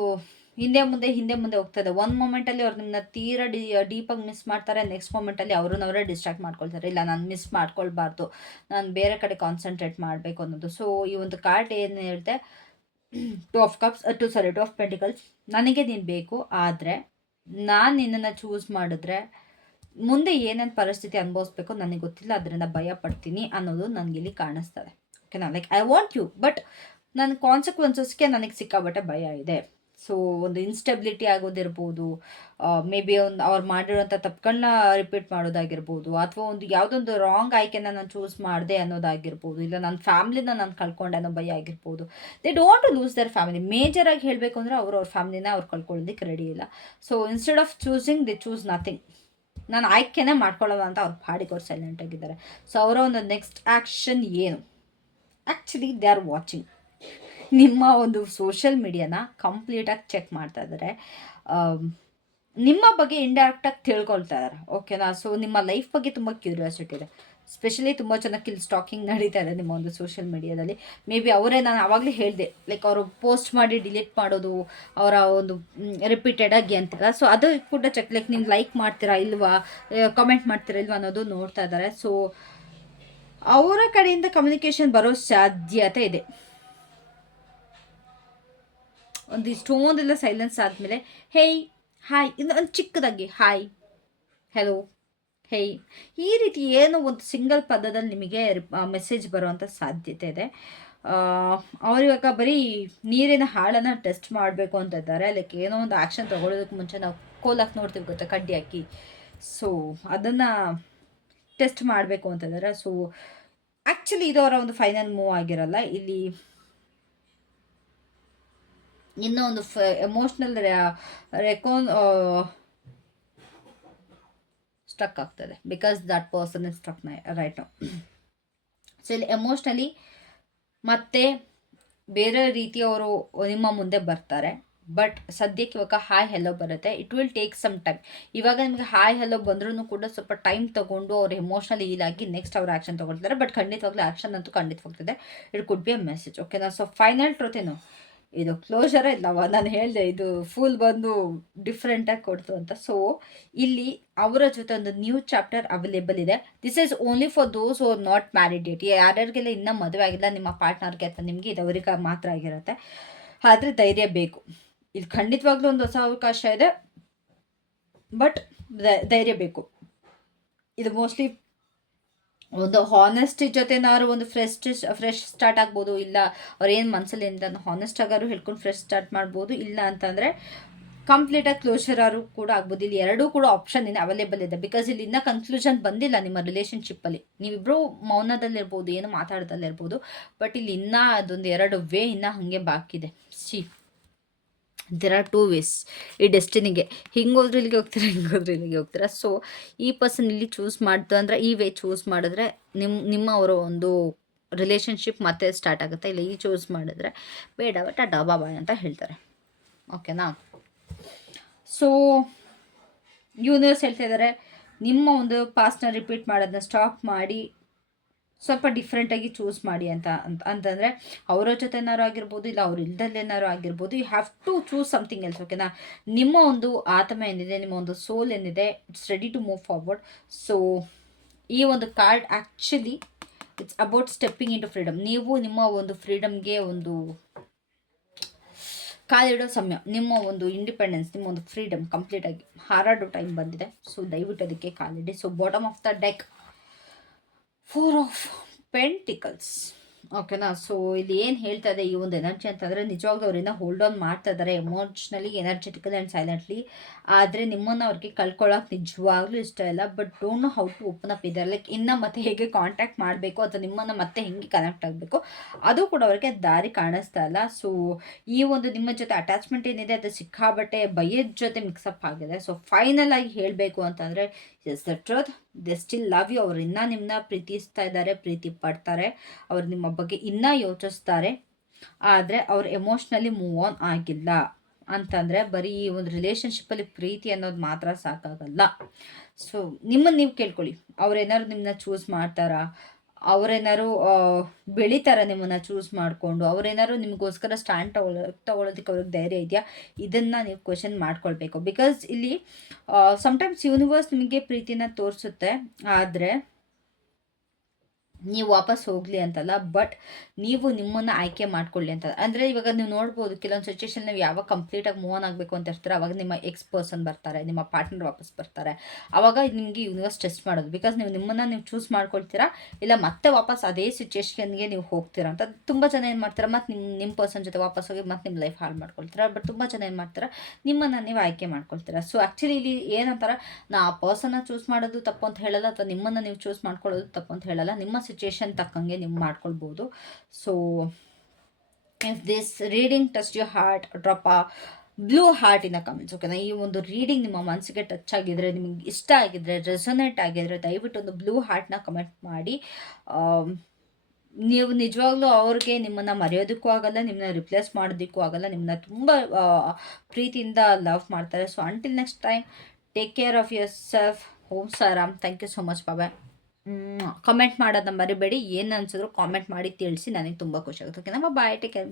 ಹಿಂದೆ ಮುಂದೆ ಹಿಂದೆ ಮುಂದೆ ಹೋಗ್ತದೆ. ಒಂದು ಮೂಮೆಂಟಲ್ಲಿ ಅವ್ರು ನಿಮ್ಮನ್ನ ತೀರಾ ಡಿ ಡೀಪಾಗಿ ಮಿಸ್ ಮಾಡ್ತಾರೆ ನೆಕ್ಸ್ಟ್ ಮೂಮೆಂಟಲ್ಲಿ ಅವ್ರನ್ನವರೇ ಡಿಸ್ಟ್ರಾಕ್ಟ್ ಮಾಡ್ಕೊಳ್ತಾರೆ. ಇಲ್ಲ, ನಾನು ಮಿಸ್ ಮಾಡ್ಕೊಳ್ಬಾರ್ದು. ನಾನು ಬೇರೆ ಕಡೆ ಕಾನ್ಸಂಟ್ರೇಟ್ ಮಾಡಬೇಕು ಅನ್ನೋದು. ಸೊ ಈ ಒಂದು ಕಾರ್ಡ್ ಏನು ಹೇಳುತ್ತೆ two of cups two sorry two of pentacles ನನಗೆ ನೀನು ಬೇಕು, ಆದರೆ ನಾನು ನಿನ್ನನ್ನು ಚೂಸ್ ಮಾಡಿದ್ರೆ ಮುಂದೆ ಏನೇನು ಪರಿಸ್ಥಿತಿ ಅನುಭವಿಸ್ಬೇಕು ನನಗೆ ಗೊತ್ತಿಲ್ಲ, ಅದರಿಂದ ಭಯ ಪಡ್ತೀನಿ ಅನ್ನೋದು ನನಗಿಲ್ಲಿ ಕಾಣಿಸ್ತದೆ. ಓಕೆನಾ like I want you but ನನ್ನ ಕಾನ್ಸಿಕ್ವೆನ್ಸಸ್ಗೆ ನನಗೆ ಸಿಕ್ಕಾಬಟ್ಟೆ ಭಯ ಇದೆ. ಸೊ ಒಂದು ಇನ್ಸ್ಟೆಬಿಲಿಟಿ ಆಗೋದಿರ್ಬೋದು ಮೇ ಬಿ ಒಂದು ಅವ್ರು ಮಾಡಿರೋಂಥ ತಪ್ಪುಗಳನ್ನ ರಿಪೀಟ್ ಮಾಡೋದಾಗಿರ್ಬೋದು, ಅಥವಾ ಒಂದು ಯಾವುದೊಂದು ರಾಂಗ್ ಆಯ್ಕೆನ ನಾನು ಚೂಸ್ ಮಾಡಿದೆ ಅನ್ನೋದಾಗಿರ್ಬೋದು, ಇಲ್ಲ ನನ್ನ ಫ್ಯಾಮ್ಲಿನ ನಾನು ಕಳ್ಕೊಂಡೆ ಅನ್ನೋ ಭಯ ಆಗಿರ್ಬೋದು they don't lose their family ಮೇಜರಾಗಿ ಹೇಳಬೇಕು ಅಂದರೆ ಅವರು ಅವ್ರ ಫ್ಯಾಮಿಲಿನ ಅವ್ರು ಕಳ್ಕೊಳ್ಳೋದಕ್ಕೆ ರೆಡಿ ಇಲ್ಲ. So instead of choosing they choose nothing ನಾನು ಆಯ್ಕೆನೇ ಮಾಡ್ಕೊಳ್ಳೋಲ್ಲ ಅಂತ ಅವ್ರು ಪಾಡಿಗೆ ಸೈಲೆಂಟ್ ಆಗಿದ್ದಾರೆ. ಸೊ ಅವರ ಒಂದು ನೆಕ್ಸ್ಟ್ ಆ್ಯಕ್ಷನ್ ಏನು? ಆ್ಯಕ್ಚುಲಿ ದೇ ಆರ್ ವಾಚಿಂಗ್ ನಿಮ್ಮ ಒಂದು ಸೋಷಿಯಲ್ ಮೀಡಿಯಾನ ಕಂಪ್ಲೀಟಾಗಿ ಚೆಕ್ ಮಾಡ್ತಾ ಇದ್ದಾರೆ ನಿಮ್ಮ ಬಗ್ಗೆ ಇಂಡೈರೆಕ್ಟಾಗಿ ತಿಳ್ಕೊಳ್ತಾ ಇದ್ದಾರೆ ಓಕೆನಾ ಸೊ ನಿಮ್ಮ ಲೈಫ್ ಬಗ್ಗೆ ತುಂಬ ಕ್ಯೂರಿಯಾಸಿಟಿ ಇದೆ. ಸ್ಪೆಷಲಿ ತುಂಬ ಚೆನ್ನಾಗಿ ಕಿಲ್ ಸ್ಟಾಕಿಂಗ್ ನಡೀತಾ ಇದೆ ನಿಮ್ಮ ಒಂದು ಸೋಷಿಯಲ್ ಮೀಡಿಯಾದಲ್ಲಿ ಮೇ ಬಿ ಅವರೇ ನಾನು ಆವಾಗಲೇ ಹೇಳಿದೆ ಲೈಕ್ ಅವರು ಪೋಸ್ಟ್ ಮಾಡಿ ಡಿಲೀಟ್ ಮಾಡೋದು, ಅವರ ಒಂದು ರಿಪೀಟೆಡಾಗಿ ಅಂತಿಲ್ಲ. ಸೊ ಅದು ಕೂಡ ಚೆಕ್ ಲೈಕ್ ನೀವು ಲೈಕ್ ಮಾಡ್ತೀರಾ ಇಲ್ವಾ ಕಮೆಂಟ್ ಮಾಡ್ತೀರಾ ಇಲ್ವಾ ಅನ್ನೋದು ನೋಡ್ತಾ ಇದ್ದಾರೆ ಸೊ ಅವರ ಕಡೆಯಿಂದ ಕಮ್ಯುನಿಕೇಷನ್ ಬರೋ ಸಾಧ್ಯತೆ ಇದೆ. ಒಂದು ಇಷ್ಟೊಂದೆಲ್ಲ ಸೈಲೆನ್ಸ್ ಆದಮೇಲೆ ಹೇಯ್ ಹಾಯ್ ಇನ್ನು ಒಂದು ಚಿಕ್ಕದಾಗಿ ಹಾಯ್ ಹೆಲೋ ಹೇಯ್ ಈ ರೀತಿ ಏನೋ ಒಂದು ಸಿಂಗಲ್ ಪದದಲ್ಲಿ ನಿಮಗೆ ಮೆಸೇಜ್ ಬರುವಂಥ ಸಾಧ್ಯತೆ ಇದೆ. ಅವ್ರು ಇವಾಗ ಬರೀ ನೀರಿನ ಹಾಳನ್ನು ಟೆಸ್ಟ್ ಮಾಡಬೇಕು ಅಂತ ಇದ್ದಾರೆ. ಲೈಕ್ ಏನೋ ಒಂದು ಆ್ಯಕ್ಷನ್ ತೊಗೊಳೋದಕ್ಕೆ ಮುಂಚೆ ನಾವು ಕೋಲಾಕ್ ನೋಡ್ತೀವಿ ಗೊತ್ತಾ, ಕಡ್ಡಿ ಹಾಕಿ. ಸೊ ಅದನ್ನು ಟೆಸ್ಟ್ ಮಾಡಬೇಕು ಅಂತ ಇದ್ದಾರೆ. ಸೊ ಆ್ಯಕ್ಚುಲಿ ಇದು ಅವರ ಒಂದು ಫೈನಲ್ ಮೂವ್ ಆಗಿರಲ್ಲ. ಇಲ್ಲಿ ಇನ್ನೂ ಒಂದು ಫ ಎಮೋಷ್ನಲ್ ರೆಕೋನ್ ಸ್ಟ್ರಕ್ ಆಗ್ತದೆ. Because that person is struck right so ಇಲ್ಲಿ ಎಮೋಷ್ನಲಿ ಮತ್ತೆ ಬೇರೆ ರೀತಿಯವರು ನಿಮ್ಮ ಮುಂದೆ ಬರ್ತಾರೆ. ಬಟ್ ಸದ್ಯಕ್ಕೆ ಇವಾಗ ಹಾಯ್ ಹೆಲೋ ಬರುತ್ತೆ. It will take some time ಇವಾಗ ನಿಮಗೆ ಹಾಯ್ ಹೆಲೋ ಬಂದ್ರೂ ಕೂಡ ಸ್ವಲ್ಪ ಟೈಮ್ ತೊಗೊಂಡು ಅವ್ರು ಎಮೋಷ್ನಲಿ ಆಗಿ ನೆಕ್ಸ್ಟ್ ಅವ್ರು ಆ್ಯಕ್ಷನ್ ತೊಗೊಳ್ತಾರೆ. ಬಟ್ ಖಂಡಿತವಾಗ್ಲೂ ಆ್ಯಕ್ಷನ್ ಅಂತೂ ಖಂಡಿತವಾಗ್ತದೆ. It could be a message ಓಕೆನಾ ಸೊ ಫೈನಲ್ ಟ್ರೂತ್ ಏನು? ಇದು ಕ್ಲೋಸರೇ ಇಲ್ಲವ ನಾನು ಹೇಳಿದೆ ಇದು ಫುಲ್ ಬಂದು ಡಿಫ್ರೆಂಟಾಗಿ ಕೊಡ್ತು ಅಂತ. ಸೊ ಇಲ್ಲಿ ಅವರ ಜೊತೆ ಒಂದು ನ್ಯೂ ಚಾಪ್ಟರ್ ಅವೈಲೇಬಲ್ ಇದೆ. This is only for those or not married date ಯಾರ್ಯಾರಿಗೆಲ್ಲ ಇನ್ನೂ ಮದುವೆ ಆಗಿಲ್ಲ, ನಿಮ್ಮ ಪಾರ್ಟ್ನರ್ಗೆ ಅಥವಾ ನಿಮಗೆ ಇದು ಅವರಿಗೆ ಮಾತ್ರ ಆಗಿರುತ್ತೆ. ಆದರೆ ಧೈರ್ಯ ಬೇಕು. ಇದು ಖಂಡಿತವಾಗ್ಲೂ ಒಂದು ಹೊಸ ಅವಕಾಶ ಇದೆ. ಬಟ್ ಧೈರ್ಯ ಬೇಕು. ಇದು ಮೋಸ್ಟ್ಲಿ ಒಂದು ಹಾನೆಸ್ಟ್ ಜೊತೆನಾರು ಒಂದು ಫ್ರೆಶ್ ಫ್ರೆಶ್ ಸ್ಟಾರ್ಟ್ ಆಗ್ಬೋದು, ಇಲ್ಲ ಅವ್ರು ಏನು ಮನಸ್ಸಲ್ಲಿ ಹಾನೆಸ್ಟ್ ಆಗಾರು ಹೇಳ್ಕೊಂಡು ಫ್ರೆಶ್ ಸ್ಟಾರ್ಟ್ ಮಾಡ್ಬೋದು, ಇಲ್ಲ ಅಂತಂದರೆ ಕಂಪ್ಲೀಟಾಗಿ ಕ್ಲೋಷರ್ ಆರು ಕೂಡ ಆಗ್ಬೋದು. ಇಲ್ಲಿ ಎರಡೂ ಕೂಡ ಆಪ್ಷನ್ ಇನ್ನು ಅವೈಲೇಬಲ್ ಇದೆ. ಬಿಕಾಸ್ ಇಲ್ಲಿ ಇನ್ನೂ ಕನ್ಕ್ಲೂಷನ್ ಬಂದಿಲ್ಲ ನಿಮ್ಮ ರಿಲೇಷನ್ಶಿಪ್ಪಲ್ಲಿ ನೀವಿಬ್ಬರು ಮೌನದಲ್ಲಿರ್ಬೋದು, ಏನು ಮಾತಾಡೋದಲ್ಲಿರ್ಬೋದು ಬಟ್ ಇಲ್ಲಿ ಇನ್ನೂ ಅದೊಂದು ಎರಡು ವೇ ಇನ್ನೂ ಹಾಗೆ ಬಾಕಿದೆ. See there are two ways ಈ ಡೆಸ್ಟಿನಿಗೆ ಹಿಂಗೆ ಹೋದ್ರೆ ಇಲ್ಲಿಗೆ ಹೋಗ್ತೀರಾ ಹಿಂಗೆ ಹೋದ್ರೆ ಇಲ್ಲಿಗೆ ಹೋಗ್ತೀರಾ? ಸೊ ಈ ಪರ್ಸನ್ ಇಲ್ಲಿ ಚೂಸ್ ಮಾಡ್ತು ಅಂದರೆ ಈ ವೇ ಚೂಸ್ ಮಾಡಿದ್ರೆ ನಿಮ್ಮ ನಿಮ್ಮ ಅವರ ಒಂದು ರಿಲೇಷನ್ಶಿಪ್ ಮತ್ತೆ ಸ್ಟಾರ್ಟ್ ಆಗುತ್ತೆ. ಇಲ್ಲ, ಈ ಚೂಸ್ ಮಾಡಿದ್ರೆ ಬೇಡ ಡಾಬಾ ಬಾಯ್ ಅಂತ ಹೇಳ್ತಾರೆ. ಓಕೆನಾ ಸೊ ಯೂನಿವರ್ಸ್ ಹೇಳ್ತಾ ಇದ್ದಾರೆ ನಿಮ್ಮ ಒಂದು ಪಾಸ್ಟ್ನ ರಿಪೀಟ್ ಮಾಡೋದನ್ನ ಸ್ಟಾಪ್ ಮಾಡಿ ಸ್ವಲ್ಪ ಡಿಫ್ರೆಂಟಾಗಿ ಚೂಸ್ ಮಾಡಿ ಅಂತ ಅಂತ, ಅಂತಂದರೆ ಅವರ ಜೊತೆನಾರು ಆಗಿರ್ಬೋದು ಇಲ್ಲ ಅವ್ರು ಇಲ್ದಲ್ಲೇನಾರು ಆಗಿರ್ಬೋದು you have to choose something else ಓಕೆನಾ ನಿಮ್ಮ ಒಂದು ಆತ್ಮ ಏನಿದೆ, ನಿಮ್ಮ ಒಂದು ಸೋಲ್ ಏನಿದೆ it's ready to move forward so ಈ ಒಂದು card actually it's about stepping into freedom ನೀವು ನಿಮ್ಮ ಒಂದು ಫ್ರೀಡಮ್ಗೆ ಒಂದು ಕಾಲಿಡೋ ಸಮಯ, ನಿಮ್ಮ ಒಂದು ಇಂಡಿಪೆಂಡೆನ್ಸ್ ನಿಮ್ಮ ಒಂದು ಫ್ರೀಡಮ್ ಕಂಪ್ಲೀಟಾಗಿ ಹಾರಾಡೋ ಟೈಮ್ ಬಂದಿದೆ. ಸೊ ದಯವಿಟ್ಟು ಅದಕ್ಕೆ ಕಾಲಿಡಿ so bottom of the deck four of pentacles ಓಕೆನಾ ಸೊ ಇಲ್ಲಿ ಏನು ಹೇಳ್ತಾ ಇದೆ ಈ ಒಂದು ಎನರ್ಜಿ ಅಂತಂದರೆ ನಿಜವಾಗ್ಲೂ ಅವರಿಂದ ಹೋಲ್ಡ್ ಆನ್ ಮಾಡ್ತಾ ಇದ್ದಾರೆ. ಎಮೋಷ್ನಲಿ ಎನರ್ಜೆಟಿಕಲ್ ಆ್ಯಂಡ್ ಸೈಲೆಂಟ್ಲಿ ಆದರೆ ನಿಮ್ಮನ್ನು ಅವ್ರಿಗೆ ಕಳ್ಕೊಳ್ಳೋಕೆ ನಿಜವಾಗ್ಲೂ ಇಷ್ಟ ಇಲ್ಲ. But don't know how to open up ಇದ್ದಾರೆ ಲೈಕ್ ಇನ್ನು ಮತ್ತೆ ಹೇಗೆ ಕಾಂಟ್ಯಾಕ್ಟ್ ಮಾಡಬೇಕು ಅಥವಾ ನಿಮ್ಮನ್ನು ಮತ್ತೆ ಹೇಗೆ ಕನೆಕ್ಟ್ ಆಗಬೇಕು, ಅದು ಕೂಡ ಅವ್ರಿಗೆ ದಾರಿ ಕಾಣಿಸ್ತಾ ಇಲ್ಲ. ಸೊ ಈ ಒಂದು ನಿಮ್ಮ ಜೊತೆ ಅಟ್ಯಾಚ್ಮೆಂಟ್ ಏನಿದೆ ಅದು ಸಿಕ್ಕಾಬಟ್ಟೆ ಭಯದ ಜೊತೆ ಮಿಕ್ಸಪ್ ಆಗಿದೆ. ಸೊ ಫೈನಲ್ ಆಗಿ ಹೇಳಬೇಕು ಅಂತಂದರೆ yes the truth they still love you ಅವ್ರು ಇನ್ನೂ ನಿಮ್ಮನ್ನ ಪ್ರೀತಿಸ್ತಾ ಇದ್ದಾರೆ ಪ್ರೀತಿ ಪಡ್ತಾರೆ. ಅವ್ರು ನಿಮ್ಮ ಬಗ್ಗೆ ಇನ್ನೂ ಯೋಚಿಸ್ತಾರೆ. ಆದರೆ ಅವ್ರು ಎಮೋಷ್ನಲಿ ಮೂವ್ ಆನ್ ಆಗಿಲ್ಲ. ಅಂತಂದರೆ ಬರೀ ಈ ಒಂದು ರಿಲೇಷನ್ಶಿಪ್ಪಲ್ಲಿ ಪ್ರೀತಿ ಅನ್ನೋದು ಮಾತ್ರ ಸಾಕಾಗಲ್ಲ. ಸೊ ನಿಮ್ಮನ್ನು ನೀವು ಕೇಳ್ಕೊಳ್ಳಿ. ಅವ್ರೇನಾದ್ರು ನಿಮ್ಮನ್ನ ಚೂಸ್ ಮಾಡ್ತಾರಾ? ಅವರೇನಾರು ಬೆಳೀತಾರೆ ನಿಮ್ಮನ್ನ ಚೂಸ್ ಮಾಡಿಕೊಂಡು? ಅವರೇನಾರು ನಿಮಗೋಸ್ಕರ ಸ್ಟ್ಯಾಂಡ್ ತಗೊಳ್ಳೋ ತಗೊಳ್ಳೋದಕ್ಕೆ ಅವ್ರಿಗೆ ಧೈರ್ಯ ಇದೆಯಾ? ಇದನ್ನು ನೀವು ಕ್ವಶನ್ ಮಾಡ್ಕೊಳ್ಬೇಕು. ಬಿಕಾಸ್ ಇಲ್ಲಿ ಸಮ್ಟೈಮ್ಸ್ ಯೂನಿವರ್ಸ್ ನಿಮಗೆ ಪ್ರೀತಿನ ತೋರಿಸುತ್ತೆ. ಆದರೆ ನೀವು ವಾಪಸ್ ಹೋಗಲಿ ಅಂತಲ್ಲ ಬಟ್ ನೀವು ನಿಮ್ಮನ್ನು ಆಯ್ಕೆ ಮಾಡ್ಕೊಳ್ಳಿ ಅಂತ. ಅಂದರೆ ಇವಾಗ ನೀವು ನೋಡ್ಬೋದು, ಕೆಲವೊಂದು ಸಿಚುವೇಶನ್ ನೀವು ಯಾವಾಗ ಕಂಪ್ಲೀಟಾಗಿ ಮೂವ್ ಆನ್ ಆಗಬೇಕು ಅಂತ ಇರ್ತಾರೆ, ಅವಾಗ ನಿಮ್ಮ ಎಕ್ಸ್ ಪರ್ಸನ್ ಬರ್ತಾರೆ, ನಿಮ್ಮ ಪಾರ್ಟ್ನರ್ ವಾಪಸ್ ಬರ್ತಾರೆ. ಅವಾಗ ನಿಮಗೆ ಯೂನಿವರ್ಸ್ ಟೆಸ್ಟ್ ಮಾಡೋದು. ಬಿಕಾಸ್ ನೀವು ನಿಮ್ಮನ್ನು ನೀವು ಚೂಸ್ ಮಾಡ್ಕೊಳ್ತೀರಾ, ಇಲ್ಲ ಮತ್ತೆ ವಾಪಸ್ ಅದೇ ಸಿಚುವೇಶನ್ಗೆ ನೀವು ಹೋಗ್ತೀರಾ ಅಂತ. ತುಂಬ ಜನ ಏನು ಮಾಡ್ತಾರೆ ಮತ್ತು ನಿಮ್ಮ ನಿಮ್ಮ ಪರ್ಸನ್ ಜೊತೆ ವಾಪಸ್ ಹೋಗಿ ಮತ್ತೆ ನಿಮ್ಮ ಲೈಫ್ ಹಾಳು ಮಾಡ್ಕೊಳ್ತೀರಾ. ಬಟ್ ತುಂಬ ಜನ ಏನು ಮಾಡ್ತಾರೆ, ನಿಮ್ಮನ್ನು ನೀವು ಆಯ್ಕೆ ಮಾಡ್ಕೊಳ್ತೀರಾ. ಸೊ ಆ್ಯಕ್ಚುಲಿ ಇಲ್ಲಿ ಏನಂತಾರೆ, ನಾ ಆ ಪರ್ಸನ್ನ ಚೂಸ್ ಮಾಡೋದು ತಪ್ಪು ಅಂತ ಹೇಳಲ್ಲ, ಅಥವಾ ನಿಮ್ಮನ್ನು ನೀವು ಚೂಸ್ ಮಾಡ್ಕೊಳ್ಳೋದು ತಪ್ಪು ಅಂತ ಹೇಳಲ್ಲ. ನಿಮ್ಮ ಸಿಚುವೇಶನ್ ತಕ್ಕಂಗೆ ನೀವು ಮಾಡ್ಕೊಳ್ಬೋದು. So if this reading touch you heart drop a blue heart in comments ಓಕೆನಾ ಈ ಒಂದು ರೀಡಿಂಗ್ ನಿಮ್ಮ ಮನಸ್ಸಿಗೆ ಟಚ್ ಆಗಿದ್ರೆ, ನಿಮಗೆ ಇಷ್ಟ ಆಗಿದ್ರೆ ರೆಸೊನೇಟ್ ಆಗಿದ್ರೆ, ದಯವಿಟ್ಟು ಒಂದು ಬ್ಲೂ ಹಾರ್ಟ್ನ ಕಮೆಂಟ್ ಮಾಡಿ. ನೀವು ನಿಜವಾಗ್ಲೂ ಅವ್ರಿಗೆ ನಿಮ್ಮನ್ನು ಮರೆಯೋದಕ್ಕೂ ಆಗಲ್ಲ, ನಿಮ್ಮನ್ನ ರಿಪ್ಲೇಸ್ ಮಾಡೋದಕ್ಕೂ ಆಗಲ್ಲ, ನಿಮ್ಮನ್ನ ತುಂಬ ಪ್ರೀತಿಯಿಂದ ಲವ್ ಮಾಡ್ತಾರೆ. So until next time take care of yourself home ಸಾರಾಮ್. Thank you so much bye bye comment ಮಾಡೋದನ್ನ ಮರಿಬೇಡಿ. ಏನು ಅನ್ಸಿದ್ರು ಕಾಮೆಂಟ್ ಮಾಡಿ ತಿಳಿಸಿ. ನನಗೆ ತುಂಬ ಖುಷಿ ಆಗುತ್ತೆ. ಓಕೆನಾ? Bye take care